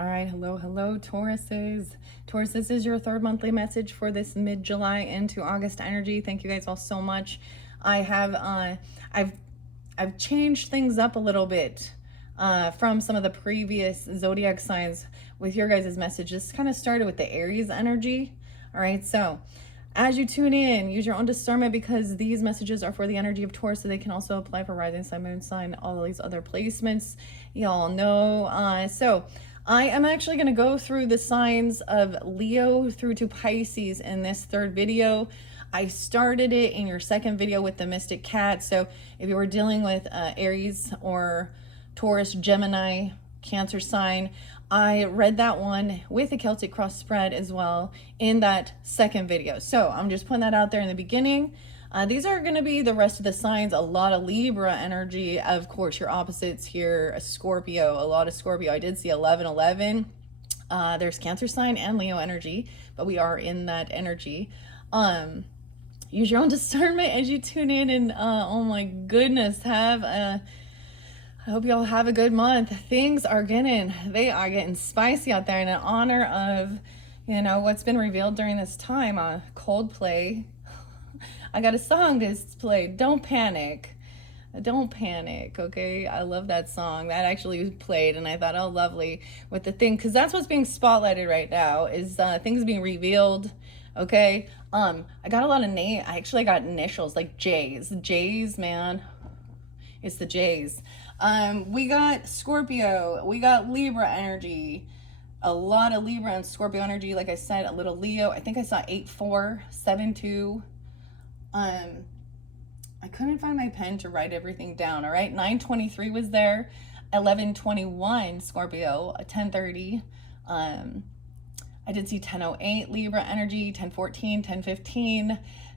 All right, hello, Tauruses. Taurus, this is your third monthly message for this mid-July into August energy. Thank you guys all so much. I've changed things up a little bit from some of the previous zodiac signs with your guys' message. This kind of started with the Aries energy. All right, so as you tune in, use your own discernment because these messages are for the energy of Taurus, so they can also apply for rising sign, moon sign, all these other placements. Y'all know. So I am actually going to go through the signs of Leo through to Pisces in this third video. I started it in your second video with the Mystic Cat. So if you were dealing with Aries or Taurus, Gemini, Cancer sign, I read that one with a Celtic cross spread as well in that second video. So I'm just putting that out there in the beginning. These are going to be the rest of the signs. A lot of Libra energy. Of course, your opposites here, a Scorpio, a lot of Scorpio. I did see 1111. There's Cancer sign and Leo energy, but we are in that energy. Use your own discernment as you tune in, and oh my goodness, I hope y'all have a good month. Things are getting spicy out there in honor of, what's been revealed during this time. Coldplay. I got a song that's played. Don't panic. Don't panic, okay? I love that song. That actually was played, and I thought, oh, lovely. With the thing, because that's what's being spotlighted right now, is things being revealed, okay? I got a lot of names. I actually got initials, like J's. J's, man. It's the J's. We got Scorpio. We got Libra energy. A lot of Libra and Scorpio energy. Like I said, a little Leo. I think I saw 8472. I couldn't find my pen to write everything down. All right. 923 was there. 1121 Scorpio. 1030. I did see 1008 Libra energy. 1014. 1015.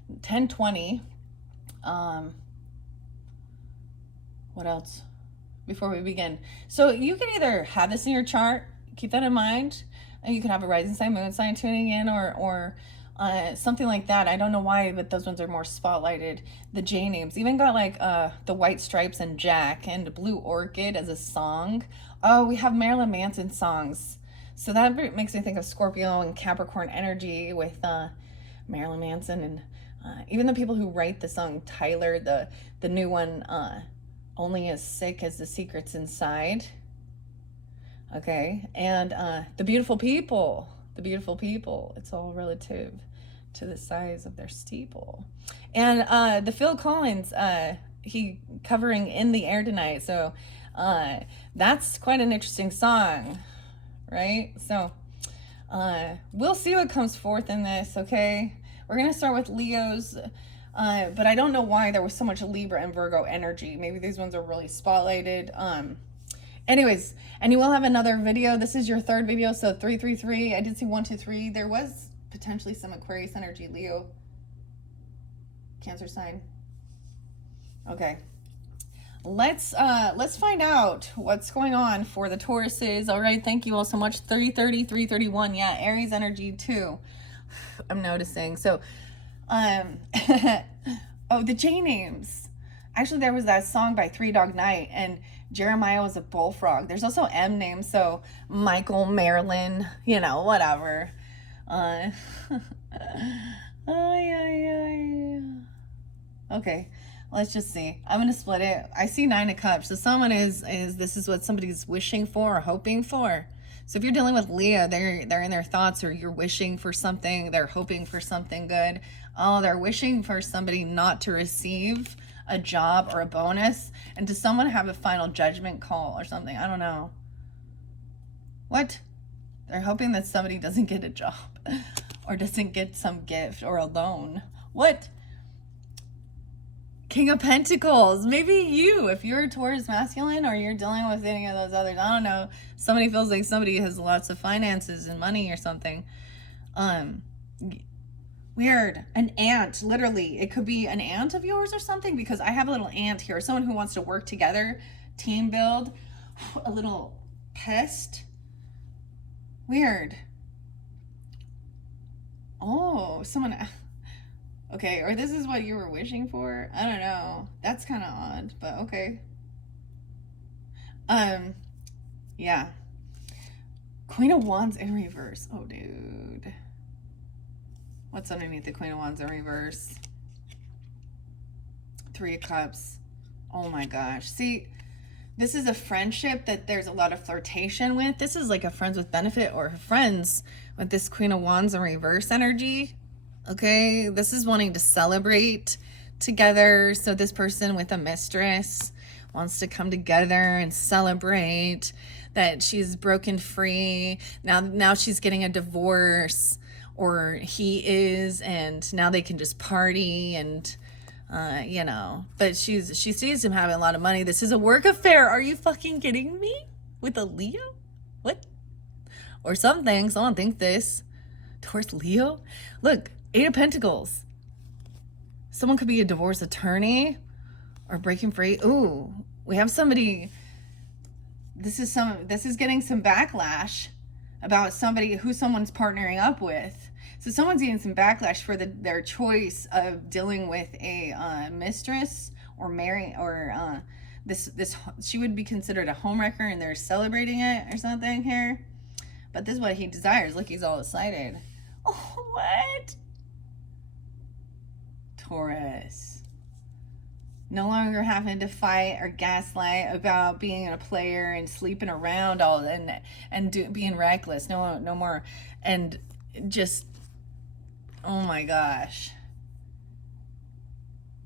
1020. What else before we begin? So you can either have this in your chart, keep that in mind, and you can have a rising sign, moon sign tuning in, or something like that. I don't know why, but those ones are more spotlighted. The J names even got like the White Stripes and Jack and Blue Orchid as a song. Oh, we have Marilyn Manson songs, so that makes me think of Scorpio and Capricorn energy with Marilyn Manson and even the people who write the song Tyler, the new one. Only as sick as the secrets inside. Okay, and the beautiful people. It's all relative to the size of their steeple. And the Phil Collins, he covering In the Air Tonight. So that's quite an interesting song, right? So we'll see what comes forth in this, okay? We're going to start with Leo's. But I don't know why there was so much Libra and Virgo energy. Maybe these ones are really spotlighted. Anyways, and you will have another video. This is your third video, so 333. I did see 123. There was potentially some Aquarius energy, Leo, Cancer sign. Okay. Let's find out what's going on for the Tauruses. All right, thank you all so much. 330, 331. Yeah, Aries energy too. I'm noticing. So oh, the J names. Actually, there was that song by Three Dog Night, and Jeremiah was a bullfrog. There's also M names, so Michael, Marilyn, whatever. Okay, let's just see. I'm gonna split it. I see 9 of Cups. So someone is this is what somebody's wishing for or hoping for. So if you're dealing with Leo, they're in their thoughts, or you're wishing for something, they're hoping for something good. Oh, they're wishing for somebody not to receive a job or a bonus, and to someone have a final judgment call or something. I don't know. What? They're hoping that somebody doesn't get a job or doesn't get some gift or a loan. What? King of Pentacles. Maybe you, if you're a Taurus masculine or you're dealing with any of those others, I don't know. Somebody feels like somebody has lots of finances and money or something. Weird. An aunt, literally. It could be an aunt of yours or something, because I have a little aunt here. Someone who wants to work together, team build, a little pest. Weird. Oh, someone... Okay, or this is what you were wishing for? I don't know. That's kind of odd, but okay. Yeah. Queen of Wands in reverse. Oh, dude. What's underneath the Queen of Wands in reverse? Three of Cups. Oh my gosh. See, this is a friendship that there's a lot of flirtation with. This is like a friends with benefit or friends with this Queen of Wands in reverse energy. Okay, this is wanting to celebrate together. So this person with a mistress wants to come together and celebrate that she's broken free. Now she's getting a divorce, or he is, and now they can just party and you know, but she sees him having a lot of money. This is a work affair. Are you fucking kidding me? With a Leo? What? Or something. Someone think this. Taurus, Leo? Look, 8 of Pentacles. Someone could be a divorce attorney or breaking free. Ooh, we have somebody. This is getting some backlash about somebody who someone's partnering up with. So someone's getting some backlash for their choice of dealing with a mistress or marrying, or this she would be considered a homewrecker, and they're celebrating it or something here. But this is what he desires. Look, he's all excited. Oh, what? Taurus. No longer having to fight or gaslight about being a player and sleeping around all being reckless. No more. And just, oh my gosh.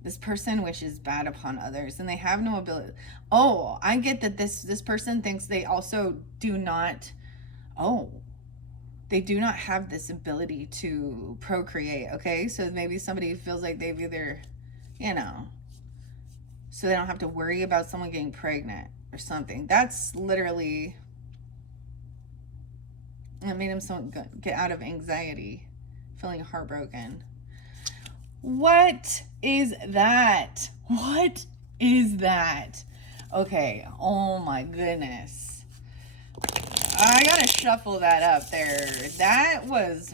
This person wishes bad upon others, and they have no ability. Oh, I get that this person thinks they also do not. Oh, they do not have this ability to procreate. Okay, so maybe somebody feels like they've either, you know, so they don't have to worry about someone getting pregnant or something. That's literally, it made him get out of anxiety, feeling heartbroken. What is that? What is that? Okay, oh my goodness. I gotta shuffle that up there. That was,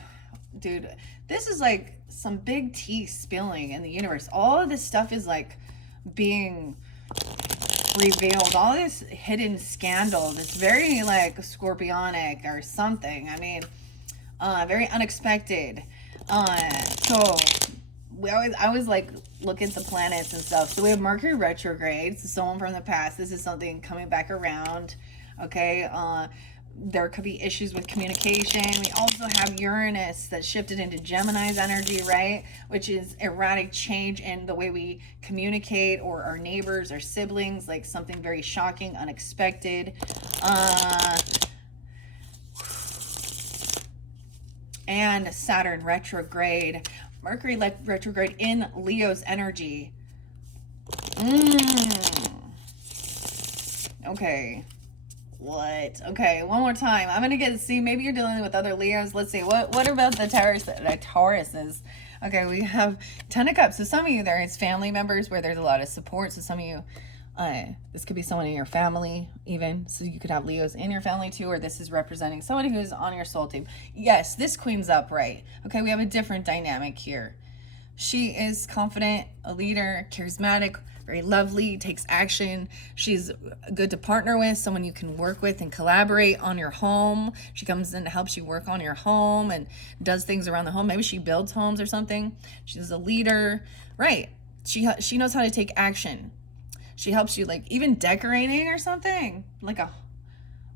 dude, this is like some big tea spilling in the universe. All of this stuff is like being revealed. All this hidden scandal, this very like scorpionic or something. I mean, very unexpected. So I always like look at the planets and stuff. So we have Mercury retrograde, so someone from the past. This is something coming back around. Okay, there could be issues with communication. We also have Uranus that shifted into Gemini's energy, right? Which is erratic change in the way we communicate, or our neighbors or siblings, like something very shocking, unexpected. And Saturn retrograde. Mercury retrograde in Leo's energy. Okay. What? Okay, one more time. I'm gonna see, maybe you're dealing with other Leos. Let's see. What about the Tauruses? Okay, we have 10 of Cups. So some of you, there is family members where there's a lot of support. So some of you, this could be someone in your family even. So you could have Leos in your family too, or this is representing somebody who's on your soul team. Yes, this queen's upright. Okay, we have a different dynamic here. She is confident, a leader, charismatic, very lovely, takes action. She's good to partner with, someone you can work with and collaborate on your home. She comes in and helps you work on your home and does things around the home. Maybe she builds homes or something. She's a leader, right? She knows how to take action. She helps you, like even decorating or something,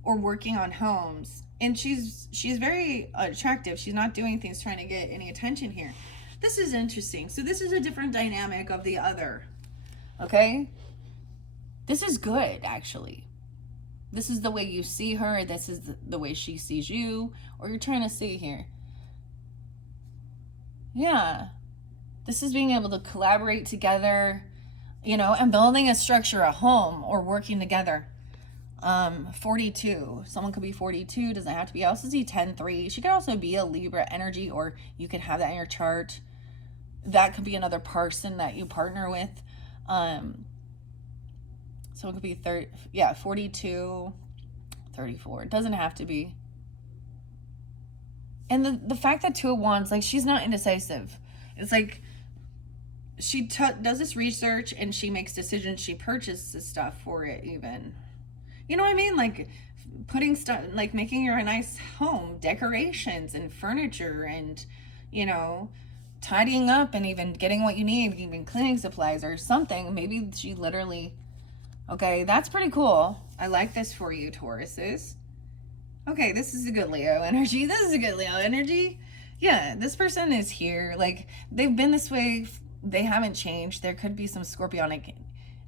or working on homes. And she's very attractive. She's not doing things trying to get any attention here. This is interesting. So this is a different dynamic of the other. Okay? This is good, actually. This is the way you see her. This is the way she sees you. Or you're trying to see here. Yeah. This is being able to collaborate together, you know, and building a structure, a home, or working together. 42. Someone could be 42. Doesn't have to be. I also see 10-3. She could also be a Libra energy, or you could have that in your chart. That could be another person that you partner with. Someone could be 42, 34. It doesn't have to be. And the fact that 2 of Wands, like, she's not indecisive. It's like she does this research and she makes decisions. She purchases stuff for it even. You know what I mean? Like, putting stuff, like making your a nice home, decorations and furniture and, you know, tidying up and even getting what you need, even cleaning supplies or something. Maybe she literally, okay, that's pretty cool. I like this for you, Tauruses. Okay, this is a good Leo energy. This is a good Leo energy. Yeah, this person is here. Like, they've been this way. They haven't changed. There could be some scorpionic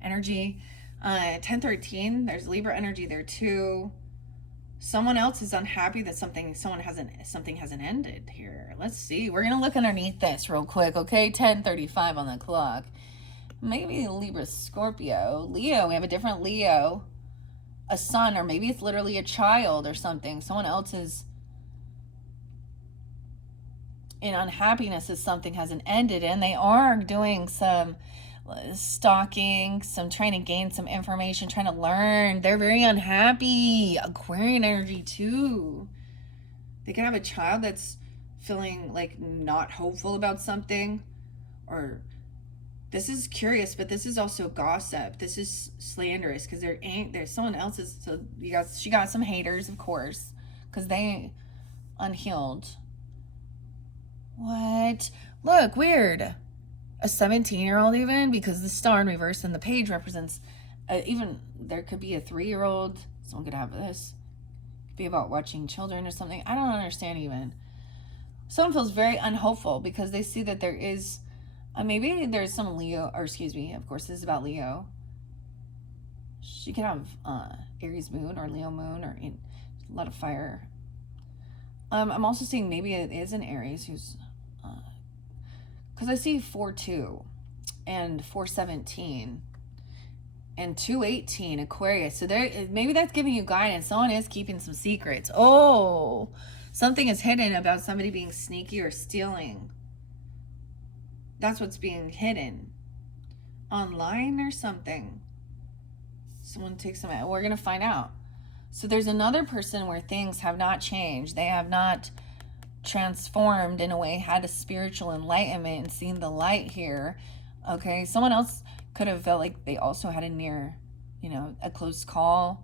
energy. 1013, there's Libra energy there too. Someone else is unhappy that something hasn't ended here. Let's see. We're gonna look underneath this real quick, okay? 10:35 on the clock. Maybe Libra, Scorpio, Leo. We have a different Leo, a son, or maybe it's literally a child or something. Someone else is in unhappiness as something hasn't ended, and they are doing some stalking, some trying to gain some information, trying to learn. They're very unhappy. Aquarian energy too. They can have a child that's feeling like not hopeful about something, or this is curious, but this is also gossip. This is slanderous because there's someone else's. So she got some haters, of course, because they unhealed. What? Look, weird. A 17-year-old even, because the star in reverse and the page represents even there could be a 3-year-old. Someone could have this. Could be about watching children or something. I don't understand even. Someone feels very unhopeful because they see that there is maybe there's some Leo, or excuse me, of course this is about Leo. She could have Aries moon or Leo moon or a lot of fire. I'm also seeing maybe it is an Aries who's because I see 4-2 and 4-17 and 2-18 Aquarius. So there, maybe that's giving you guidance. Someone is keeping some secrets. Oh, something is hidden about somebody being sneaky or stealing. That's what's being hidden online or something. Someone takes some. We're gonna find out. So there's another person where things have not changed. They have not transformed in a way, had a spiritual enlightenment and seen the light here. Okay, someone else could have felt like they also had a near, a close call.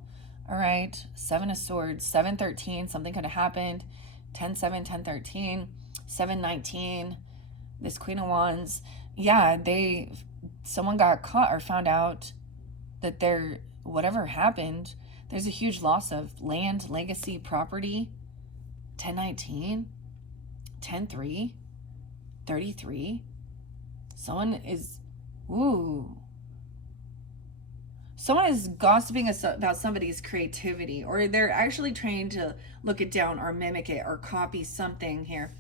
All right, 7 of Swords, 7-13, something could have happened. 10-7, 10-13, 7-19, this Queen of Wands. Yeah, someone got caught or found out that whatever happened, there's a huge loss of land, legacy, property. 10-19, 10-3, 33. Someone is gossiping about somebody's creativity, or they're actually trying to look it down or mimic it or copy something here.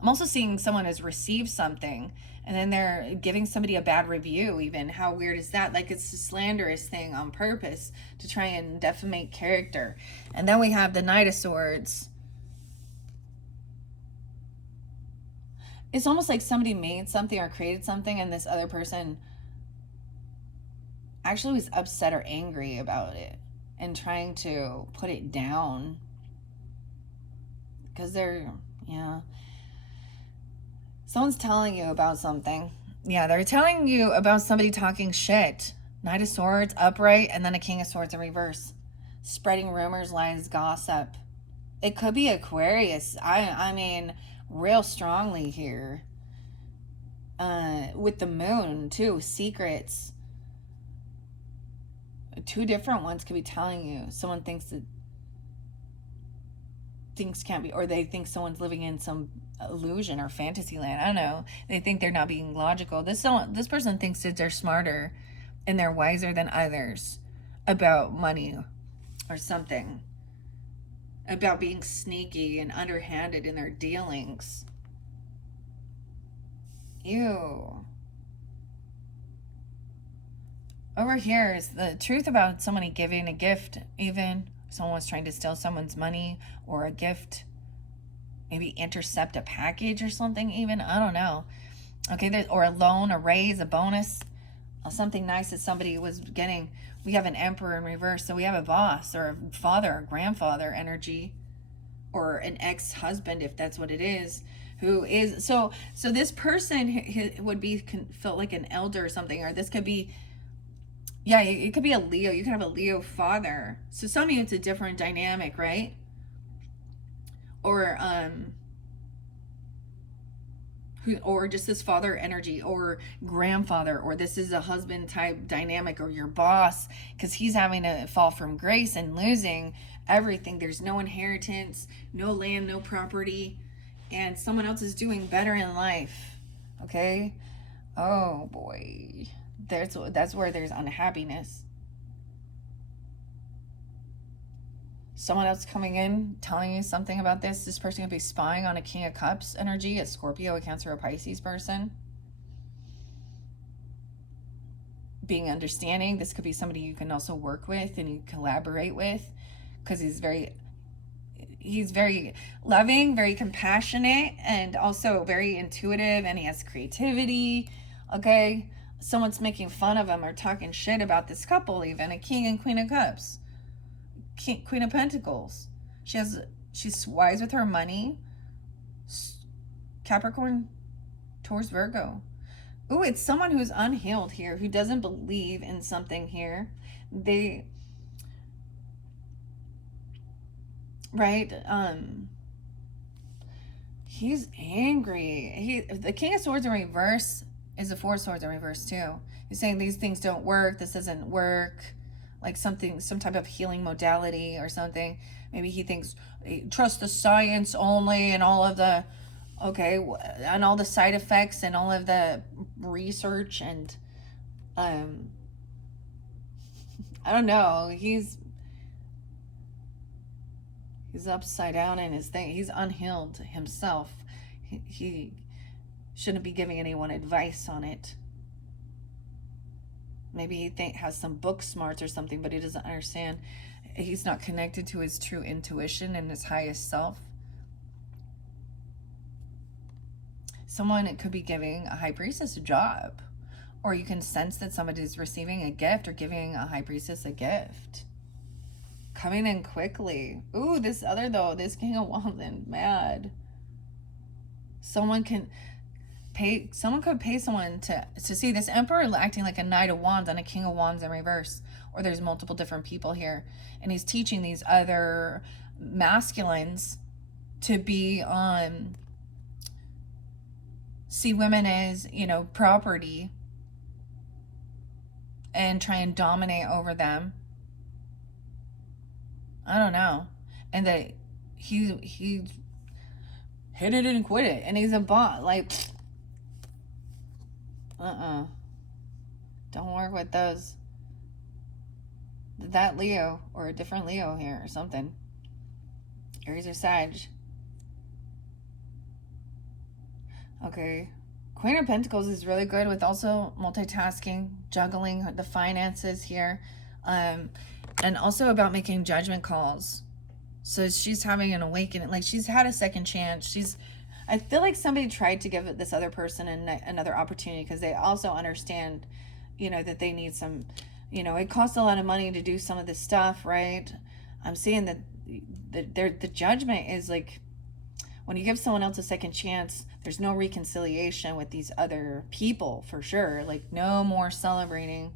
I'm also seeing someone has received something and then they're giving somebody a bad review even. How weird is that? Like it's a slanderous thing on purpose to try and defamate character. And then we have the Knight of Swords. It's almost like somebody made something or created something and this other person actually was upset or angry about it and trying to put it down because someone's telling you about something. Yeah, they're telling you about somebody talking shit. Knight of Swords upright and then a King of Swords in reverse. Spreading rumors, lies, gossip. It could be Aquarius. I mean, real strongly here. With the moon too, secrets. 2 different ones could be telling you. Someone thinks that things can't be, or they think someone's living in some illusion or fantasy land. I don't know. They think they're not being logical. This person thinks that they're smarter and they're wiser than others about money or something. About being sneaky and underhanded in their dealings. Ew. Over here is the truth about somebody giving a gift, even. Someone was trying to steal someone's money or a gift. Maybe intercept a package or something even. I don't know. Okay, or a loan, a raise, a bonus. Something nice that somebody was getting. We have an Emperor in reverse. So we have a boss or a father or grandfather energy. Or an ex-husband, if that's what it is. Who is... So this person would be felt like an elder or something. Or this could be... Yeah, it could be a Leo. You could have a Leo father. So some of you, it's a different dynamic, right? Or or just this father energy, or grandfather, or this is a husband type dynamic, or your boss, because he's having to fall from grace and losing everything. There's no inheritance, no land, no property, and someone else is doing better in life. Okay. Oh boy, that's where there's unhappiness. Someone else coming in telling you something about this. This person could be spying on a King of Cups energy, a Scorpio, a Cancer, a Pisces person. Being understanding. This could be somebody you can also work with and you collaborate with, because he's very loving, very compassionate, and also very intuitive, and he has creativity. Okay. Someone's making fun of him or talking shit about this couple, even a King and Queen of Cups. Queen of Pentacles. She's wise with her money. Capricorn, Taurus, Virgo. Ooh, it's someone who's unhealed here, who doesn't believe in something here. Right? He's angry. The King of Swords in reverse is the Four of Swords in reverse too. He's saying these things don't work. This doesn't work. Like some type of healing modality or something. Maybe he thinks, trust the science only, and all of the, and all the side effects and all of the research, and I don't know. He's upside down in his thing. He's unhealed himself. He shouldn't be giving anyone advice on it. Maybe he has some book smarts or something, but he doesn't understand. He's not connected to his true intuition and his highest self. Someone, it could be giving a high priestess a job, or you can sense that somebody's receiving a gift or giving a high priestess a gift. Coming in quickly. Ooh, this King of Wands and mad. Someone could pay someone to see this Emperor acting like a Knight of Wands and a King of Wands in reverse. Or there's multiple different people here. And he's teaching these other masculines to be see women as, property, and try and dominate over them. I don't know. And that he hit it and quit it. And he's a bot. Like, don't work with those. That Leo, or a different Leo here, or something. Aries or Sag. Okay. Queen of Pentacles is really good with also multitasking, juggling the finances here, and also about making judgment calls. So she's having an awakening, like she's had a second chance. I feel like somebody tried to give this other person another opportunity, because they also understand, that they need some, it costs a lot of money to do some of this stuff, right? I'm seeing that the judgment is like, when you give someone else a second chance, there's no reconciliation with these other people, for sure. Like, no more celebrating.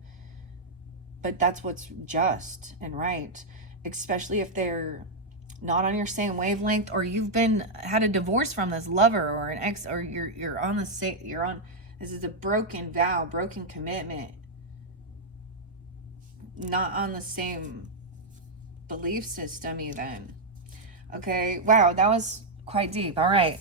But that's what's just and right, especially if they're not on your same wavelength, or you've had a divorce from this lover or an ex, or you're on this is a broken vow, broken commitment, not on the same belief system even. Okay, wow, that was quite deep. All right.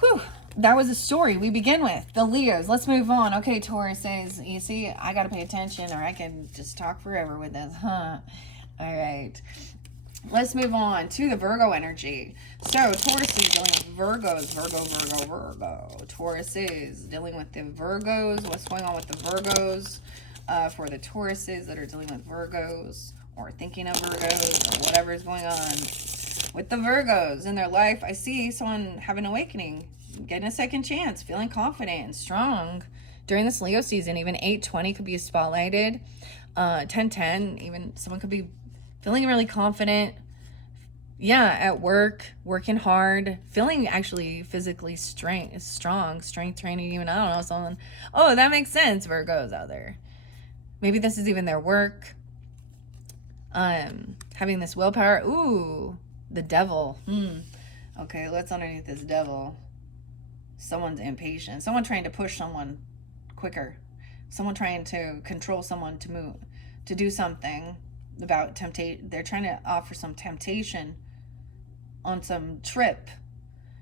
Whew. That was a story we begin with. The Leos. Let's move on. Okay, Taurus says, you see, I got to pay attention, or I can just talk forever with this, huh? All right. Let's move on to the Virgo energy. So, Taurus is dealing with Virgos. Virgo. Taurus is dealing with the Virgos. What's going on with the Virgos? For the Tauruses that are dealing with Virgos, or thinking of Virgos, or whatever is going on with the Virgos in their life. I see someone having an awakening, getting a second chance, feeling confident and strong during this Leo season. Even 820 could be spotlighted. 1010, even someone could be feeling really confident. Yeah, at work, working hard, feeling actually physically strong, strength training, even, I don't know, someone. Oh, that makes sense, Virgos out there. Maybe this is even their work. Having this willpower. Ooh, the devil. Okay, what's underneath this devil? Someone's impatient. Someone trying to push someone quicker. Someone trying to control someone to move, to do something about temptation. They're trying to offer some temptation on some trip.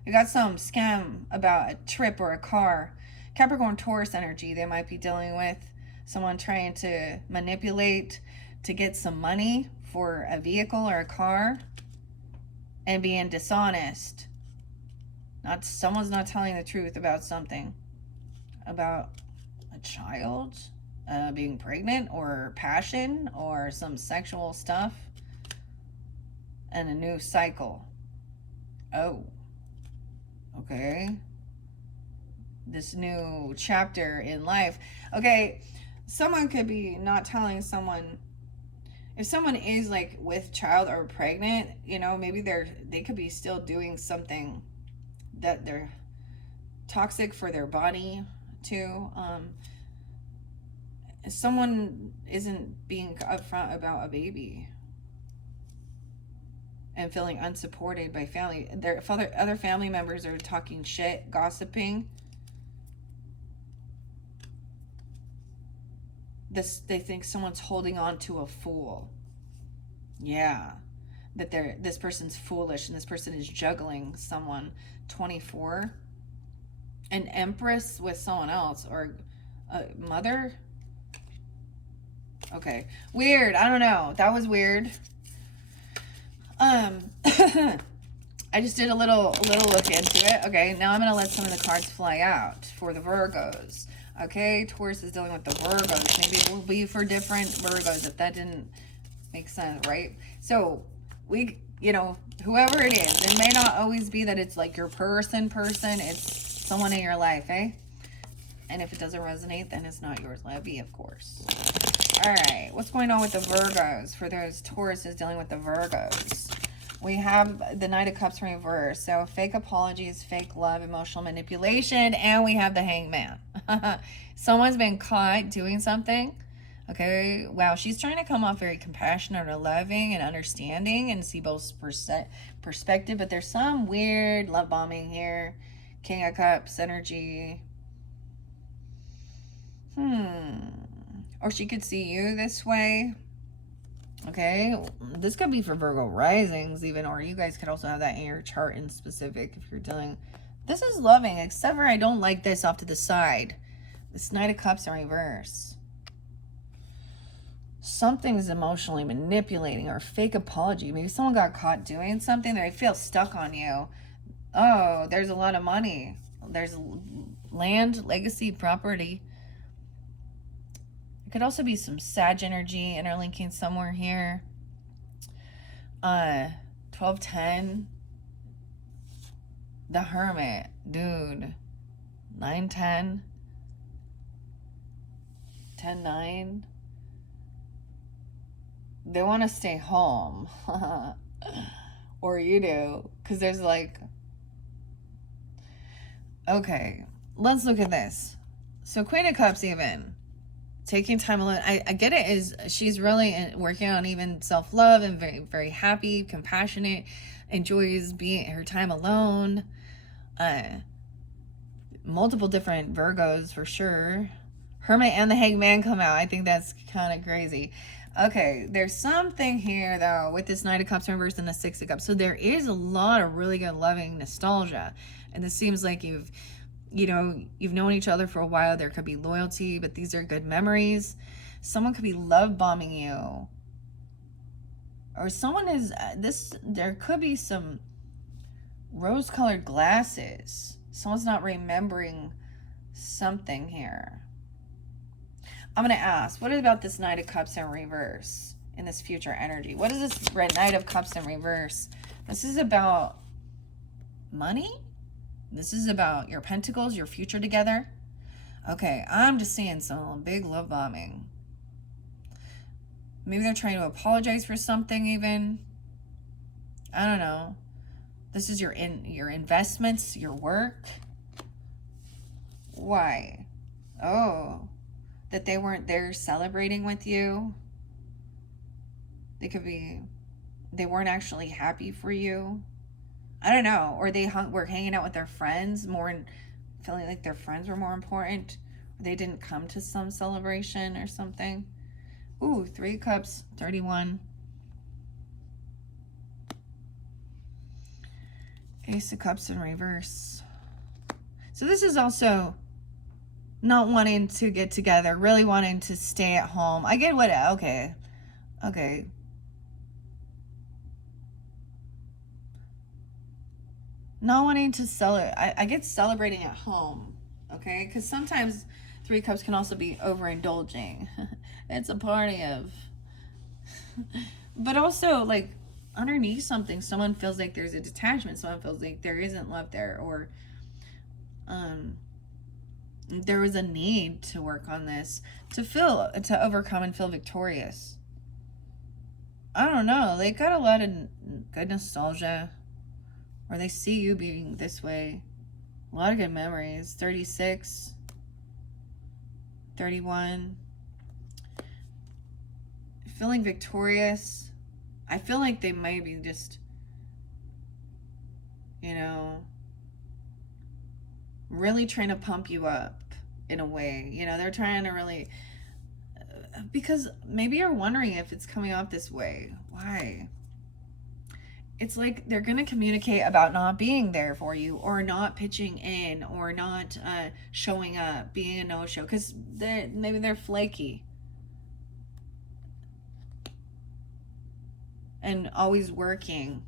You got some scam about a trip or a car. Capricorn Taurus energy they might be dealing with. Someone trying to manipulate to get some money for a vehicle or a car and being dishonest. Someone's not telling the truth about something. About a child being pregnant or passion or some sexual stuff. And a new cycle. Oh. Okay. This new chapter in life. Okay. Someone could be not telling someone. If someone is like with child or pregnant, you know, maybe they could be still doing something that they're toxic for their body too. Someone isn't being upfront about a baby and feeling unsupported by family. Their other family members are talking shit, gossiping. They think someone's holding on to a fool. Yeah. That this person's foolish and this person is juggling someone. 24. An empress with someone else or a mother. Okay. Weird. I don't know. That was weird. I just did a little look into it. Okay, now I'm going to let some of the cards fly out for the Virgos. Okay, Taurus is dealing with the Virgos. Maybe it will be for different Virgos if that didn't make sense, right? So, you know, whoever it is, it may not always be that it's like your person. It's someone in your life, eh? And if it doesn't resonate, then it's not yours. Let it be, of course. All right, what's going on with the Virgos? For those Tauruses dealing with the Virgos. We have the Knight of Cups reversed. So fake apologies, fake love, emotional manipulation, and we have the Hangman. Someone's been caught doing something. Okay, wow, she's trying to come off very compassionate or loving and understanding and see both perspective, but there's some weird love bombing here. King of Cups energy. Or she could see you this way. Okay, this could be for Virgo risings even, or you guys could also have that in your chart in specific if you're dealing. This is loving, except for I don't like this off to the side. This Knight of Cups in reverse. Something's emotionally manipulating or fake apology. Maybe someone got caught doing something that they feel stuck on you. Oh, there's a lot of money. There's land, legacy, property. Could also be some Sag energy interlinking somewhere here. 1210. The Hermit. Dude. 910. 10-9. They want to stay home. Or you do. Because there's like... Okay. Let's look at this. So Queen of Cups even... Taking time alone. I get it. Is she's really working on even self-love and very, very happy, compassionate, enjoys being her time alone. Multiple different Virgos for sure. Hermit and the Hangman come out. I think that's kind of crazy. Okay, there's something here though with this Knight of Cups reversed and the Six of Cups. So there is a lot of really good loving nostalgia. And this seems like you've known each other for a while. There could be loyalty, but these are good memories. Someone could be love bombing you. Or someone is, there could be some rose-colored glasses. Someone's not remembering something here. I'm going to ask, what about this Knight of Cups in reverse in this future energy? What is this red Knight of Cups in reverse? This is about money? This is about your pentacles, your future together. Okay, I'm just seeing some big love bombing. Maybe they're trying to apologize for something even. I don't know. This is your investments, your work. Why? Oh. that they weren't there celebrating with you. They weren't actually happy for you. I don't know. Or they were hanging out with their friends more and feeling like their friends were more important. They didn't come to some celebration or something. Ooh, 3 Cups, 31. Ace of Cups in reverse. So this is also not wanting to get together, really wanting to stay at home. I get what, okay. Not wanting to I get celebrating at home, okay? Because sometimes 3 Cups can also be overindulging. It's a party of... But also, like, underneath something, someone feels like there's a detachment. Someone feels like there isn't love there. Or there was a need to work on this. To overcome and feel victorious. I don't know. They got a lot of good nostalgia. Or they see you being this way. A lot of good memories. 36. 31. Feeling victorious. I feel like they might be just, you know, really trying to pump you up in a way. You know, they're trying to really, because maybe you're wondering if it's coming off this way. Why? It's like they're going to communicate about not being there for you, or not pitching in, or not showing up, being a no-show, because maybe they're flaky and always working,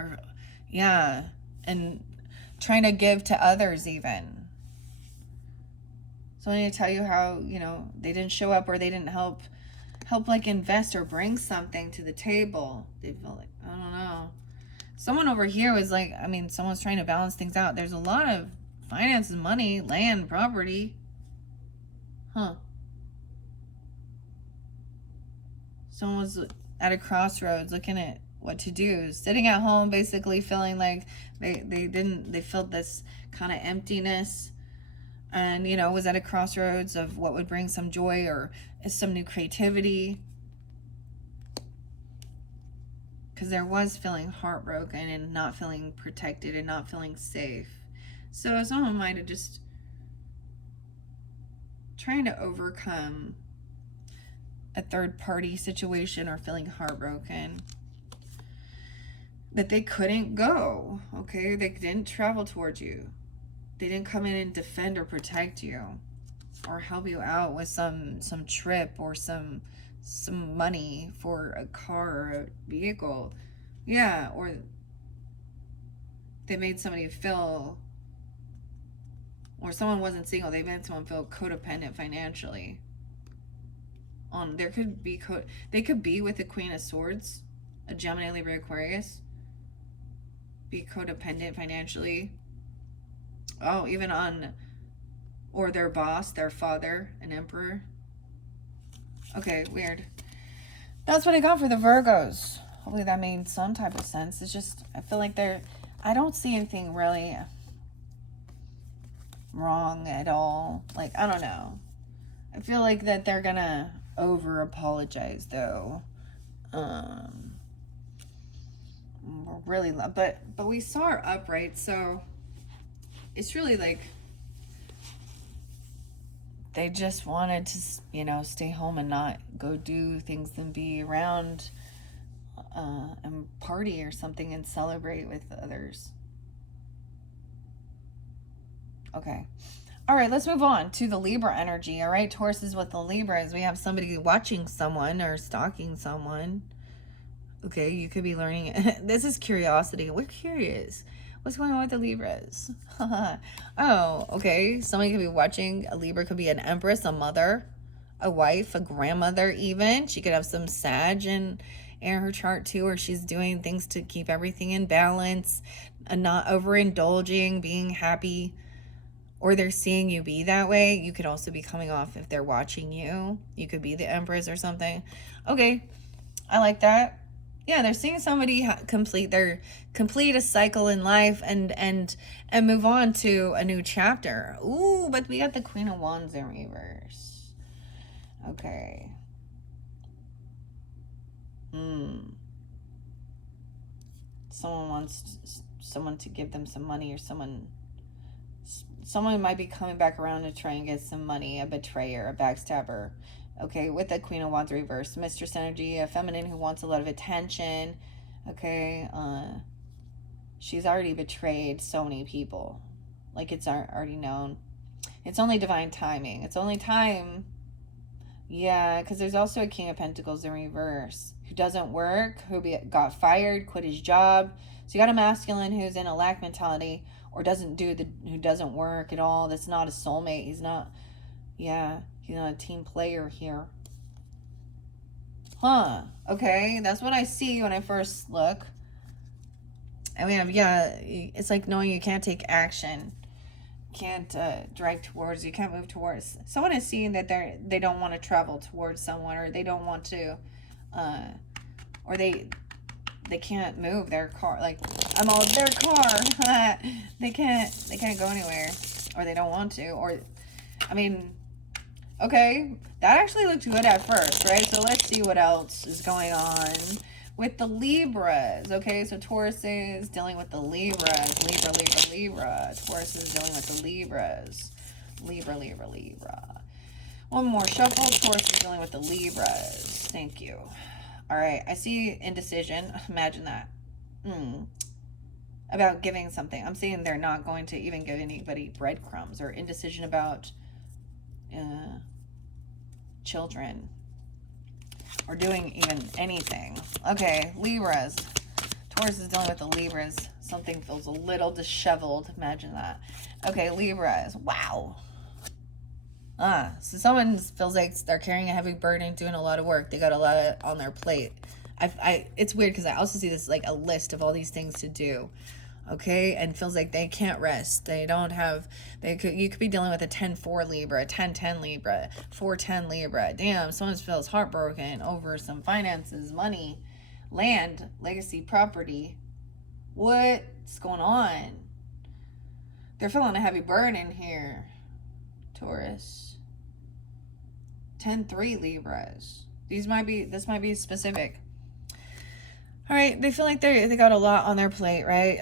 or yeah, and trying to give to others even. So I need to tell you how, you know, they didn't show up, or they didn't help like invest or bring something to the table. They feel like, I don't know. Someone over here was like, I mean, someone's trying to balance things out. There's a lot of finances, money, land, property. Someone was at a crossroads looking at what to do, sitting at home, basically feeling like they felt this kind of emptiness, and, you know, was at a crossroads of what would bring some joy or some new creativity, because there was feeling heartbroken and not feeling protected and not feeling safe. So someone might have just trying to overcome a third party situation, or feeling heartbroken that they couldn't go, okay? They didn't travel towards you. They didn't come in and defend or protect you, or help you out with some trip, or some money for a car or a vehicle. Yeah, or they made somebody feel, or someone wasn't single, they made someone feel codependent financially. There could be they could be with the Queen of Swords, a Gemini, Libra, Aquarius, be codependent financially. Oh, even on, or their boss, their father, an emperor. Okay, weird. That's what I got for the Virgos. Hopefully that made some type of sense. It's just, I feel like I don't see anything really wrong at all. Like, I don't know. I feel like that they're gonna over apologize though. Really love, but we saw her upright, so it's really like they just wanted to, you know, stay home and not go do things and be around and party or something and celebrate with others. Okay. All right, let's move on to the Libra energy. All right, Taurus is with the Libras. We have somebody watching someone or stalking someone. Okay, you could be learning. This is curiosity. We're curious. What's going on with the Libras? Oh, okay. Somebody could be watching. A Libra could be an empress, a mother, a wife, a grandmother even. She could have some Sag in her chart too, or she's doing things to keep everything in balance and not overindulging, being happy. Or they're seeing you be that way. You could also be coming off if they're watching you. You could be the empress or something. Okay, I like that. Yeah, they're seeing somebody complete a cycle in life and move on to a new chapter. Ooh, but we got the Queen of Wands in reverse. Okay. Someone wants someone to give them some money, or someone might be coming back around to try and get some money, a betrayer, a backstabber. Okay, with the Queen of Wands reversed, mistress energy, a feminine who wants a lot of attention. Okay, she's already betrayed so many people. Like, it's already known. It's only divine timing. It's only time. Yeah, because there's also a King of Pentacles in reverse who doesn't work, got fired, quit his job. So you got a masculine who's in a lack mentality, or who doesn't work at all. That's not a soulmate. He's not a team player here. Huh. Okay, that's what I see when I first look. And we have, it's like knowing you can't take action. Can't drive towards, you can't move towards. Someone is seeing that they don't want to travel towards someone, or they don't want to, or they can't move their car. Like, I'm all their car. they can't go anywhere, or they don't want to, or, I mean, okay, that actually looked good at first, right? So let's see what else is going on with the Libras. Okay, so Taurus is dealing with the Libras. Libra. Taurus is dealing with the Libras. Libra. One more shuffle. Taurus is dealing with the Libras. Thank you. All right, I see indecision. Imagine that. About giving something. I'm seeing they're not going to even give anybody breadcrumbs, or indecision about children, or doing even anything. Okay, Libras. Taurus is dealing with the Libras. Something feels a little disheveled. Imagine that. Okay, Libras. Wow. So someone feels like they're carrying a heavy burden, doing a lot of work. They got a lot on their plate. It's weird because I also see this like a list of all these things to do. Okay, and feels like they can't rest. They don't have, you could be dealing with a 10-4 Libra, a 10-10 Libra, 4-10 Libra. Damn, someone feels heartbroken over some finances, money, land, legacy, property. What's going on? They're feeling a heavy burden here, Taurus. 10-3 Libras. This might be specific. All right, they feel like they got a lot on their plate, right?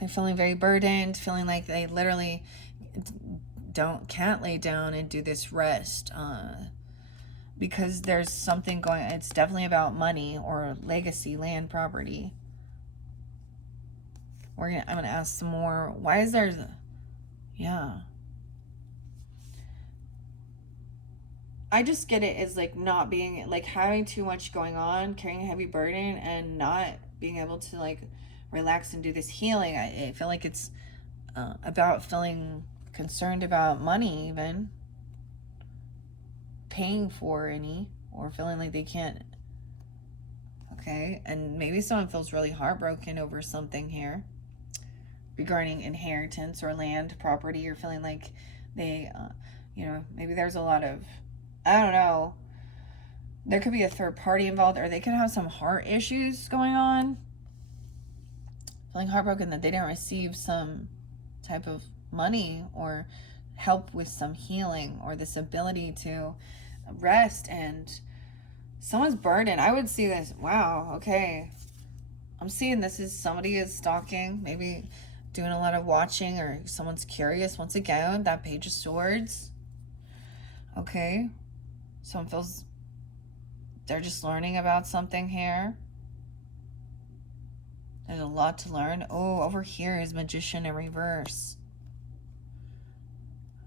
They're feeling very burdened, feeling like they literally can't lay down and do this rest, because there's something going. It's definitely about money or legacy, land, property. I'm gonna ask some more. Why is there? Yeah. I just get it as like not being, like, having too much going on, carrying a heavy burden, and not being able to like relax and do this healing. I feel like it's about feeling concerned about money, even paying for any, or feeling like they can't. Okay, and maybe someone feels really heartbroken over something here regarding inheritance or land, property, or feeling like they, maybe there's a lot of, I don't know, there could be a third party involved, or they could have some heart issues going on. Feeling heartbroken that they didn't receive some type of money or help with some healing, or this ability to rest, and someone's burden. I would see this. Wow, okay. I'm seeing this as somebody is stalking, maybe doing a lot of watching, or someone's curious. Once again, that Page of Swords. Okay. Someone feels they're just learning about something here. There's a lot to learn. Oh, over here is Magician in reverse.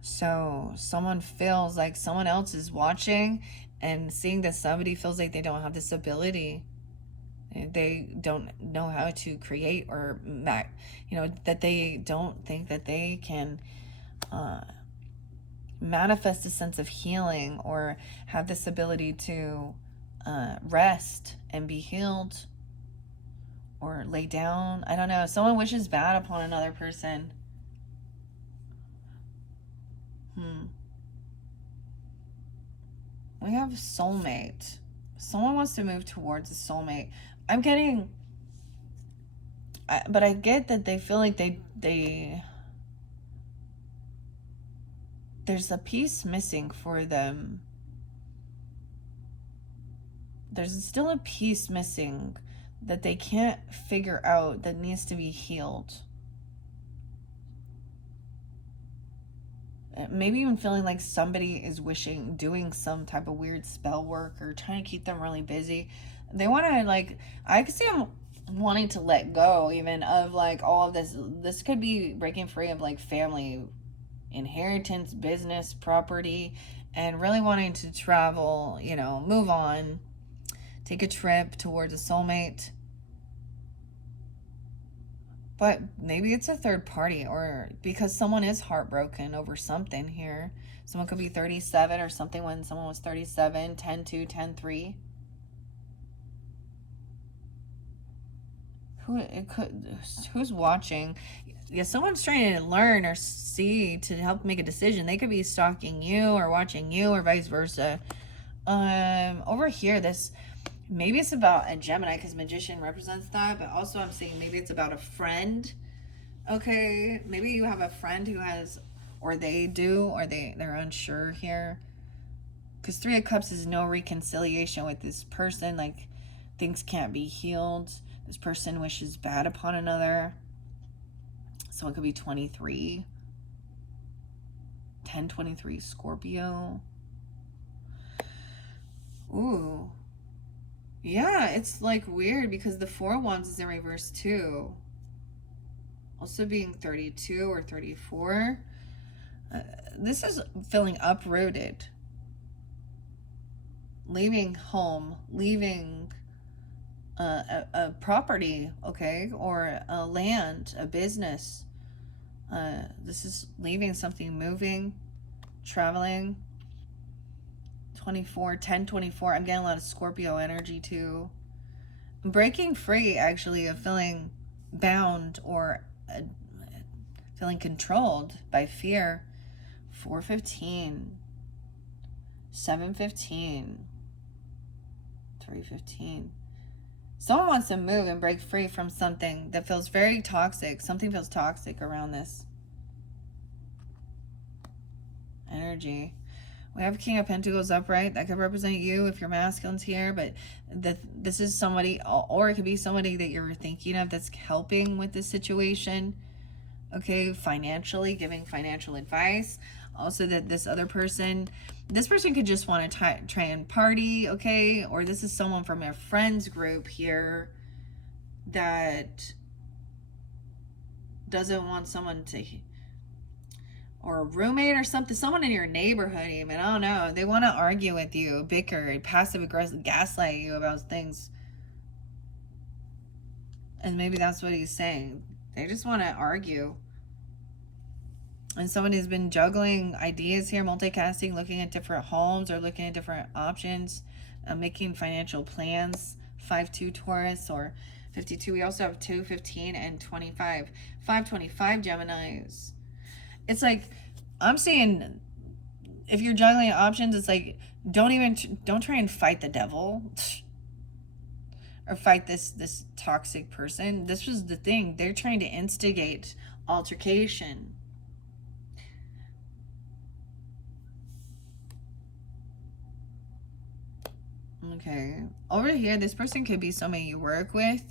So someone feels like someone else is watching and seeing that somebody feels like they don't have this ability. They don't know how to create, or, that they don't think that they can manifest a sense of healing, or have this ability to rest and be healed, or lay down. I don't know. Someone wishes bad upon another person. We have soulmate. Someone wants to move towards a soulmate. I'm getting, but I get that they feel like there's a piece missing for them. there's still a piece missing that they can't figure out that needs to be healed. Maybe even feeling like somebody is doing some type of weird spell work or trying to keep them really busy. They want to, like, I could see them wanting to let go even of like all of this. This could be breaking free of like family inheritance, business, property, and really wanting to travel, you know, move on, take a trip towards a soulmate. But maybe it's a third party, or because someone is heartbroken over something here. Someone could be 37 or something when someone was 37, 10-2, 10-3. Who's watching? Yeah, someone's trying to learn or see to help make a decision. They could be stalking you or watching you or vice versa. Over here, this maybe it's about a Gemini because Magician represents that, but also I'm seeing maybe it's about a friend. Okay, maybe you have a friend who has, or they do, or they're unsure here. Because Three of Cups is no reconciliation with this person. Like, things can't be healed. This person wishes bad upon another. Someone could be 23. 10-23 Scorpio. Ooh. Yeah, it's like weird because the Four of Wands is in reverse too. Also being 32 or 34. This is feeling uprooted. Leaving home, leaving a property, okay, or a land, a business. This is leaving something, moving, traveling. 24, 10-24. I'm getting a lot of Scorpio energy too. Breaking free, actually, of feeling bound or feeling controlled by fear. 4-15, 7-15, 3-15. Someone wants to move and break free from something that feels very toxic. Something feels toxic around this energy. We have King of Pentacles upright. That could represent you if your masculine's here, but this is somebody, or it could be somebody that you're thinking of that's helping with this situation. Okay, financially, giving financial advice. Also that this person could just want to try and party, okay? Or this is someone from a friends group here that doesn't want someone to, or a roommate or something, someone in your neighborhood even, I don't know. They want to argue with you, bicker, passive aggressive, gaslight you about things. And maybe that's what he's saying. They just want to argue. And someone has been juggling ideas here, multicasting, looking at different homes or looking at different options, making financial plans. 5-2 Taurus or 52. We also have 2-15 and 25. 5-25 Geminis. It's like, I'm saying, if you're juggling options, it's like, don't try and fight the devil or fight this toxic person. This was the thing. They're trying to instigate altercation. Okay. Over here, this person could be somebody you work with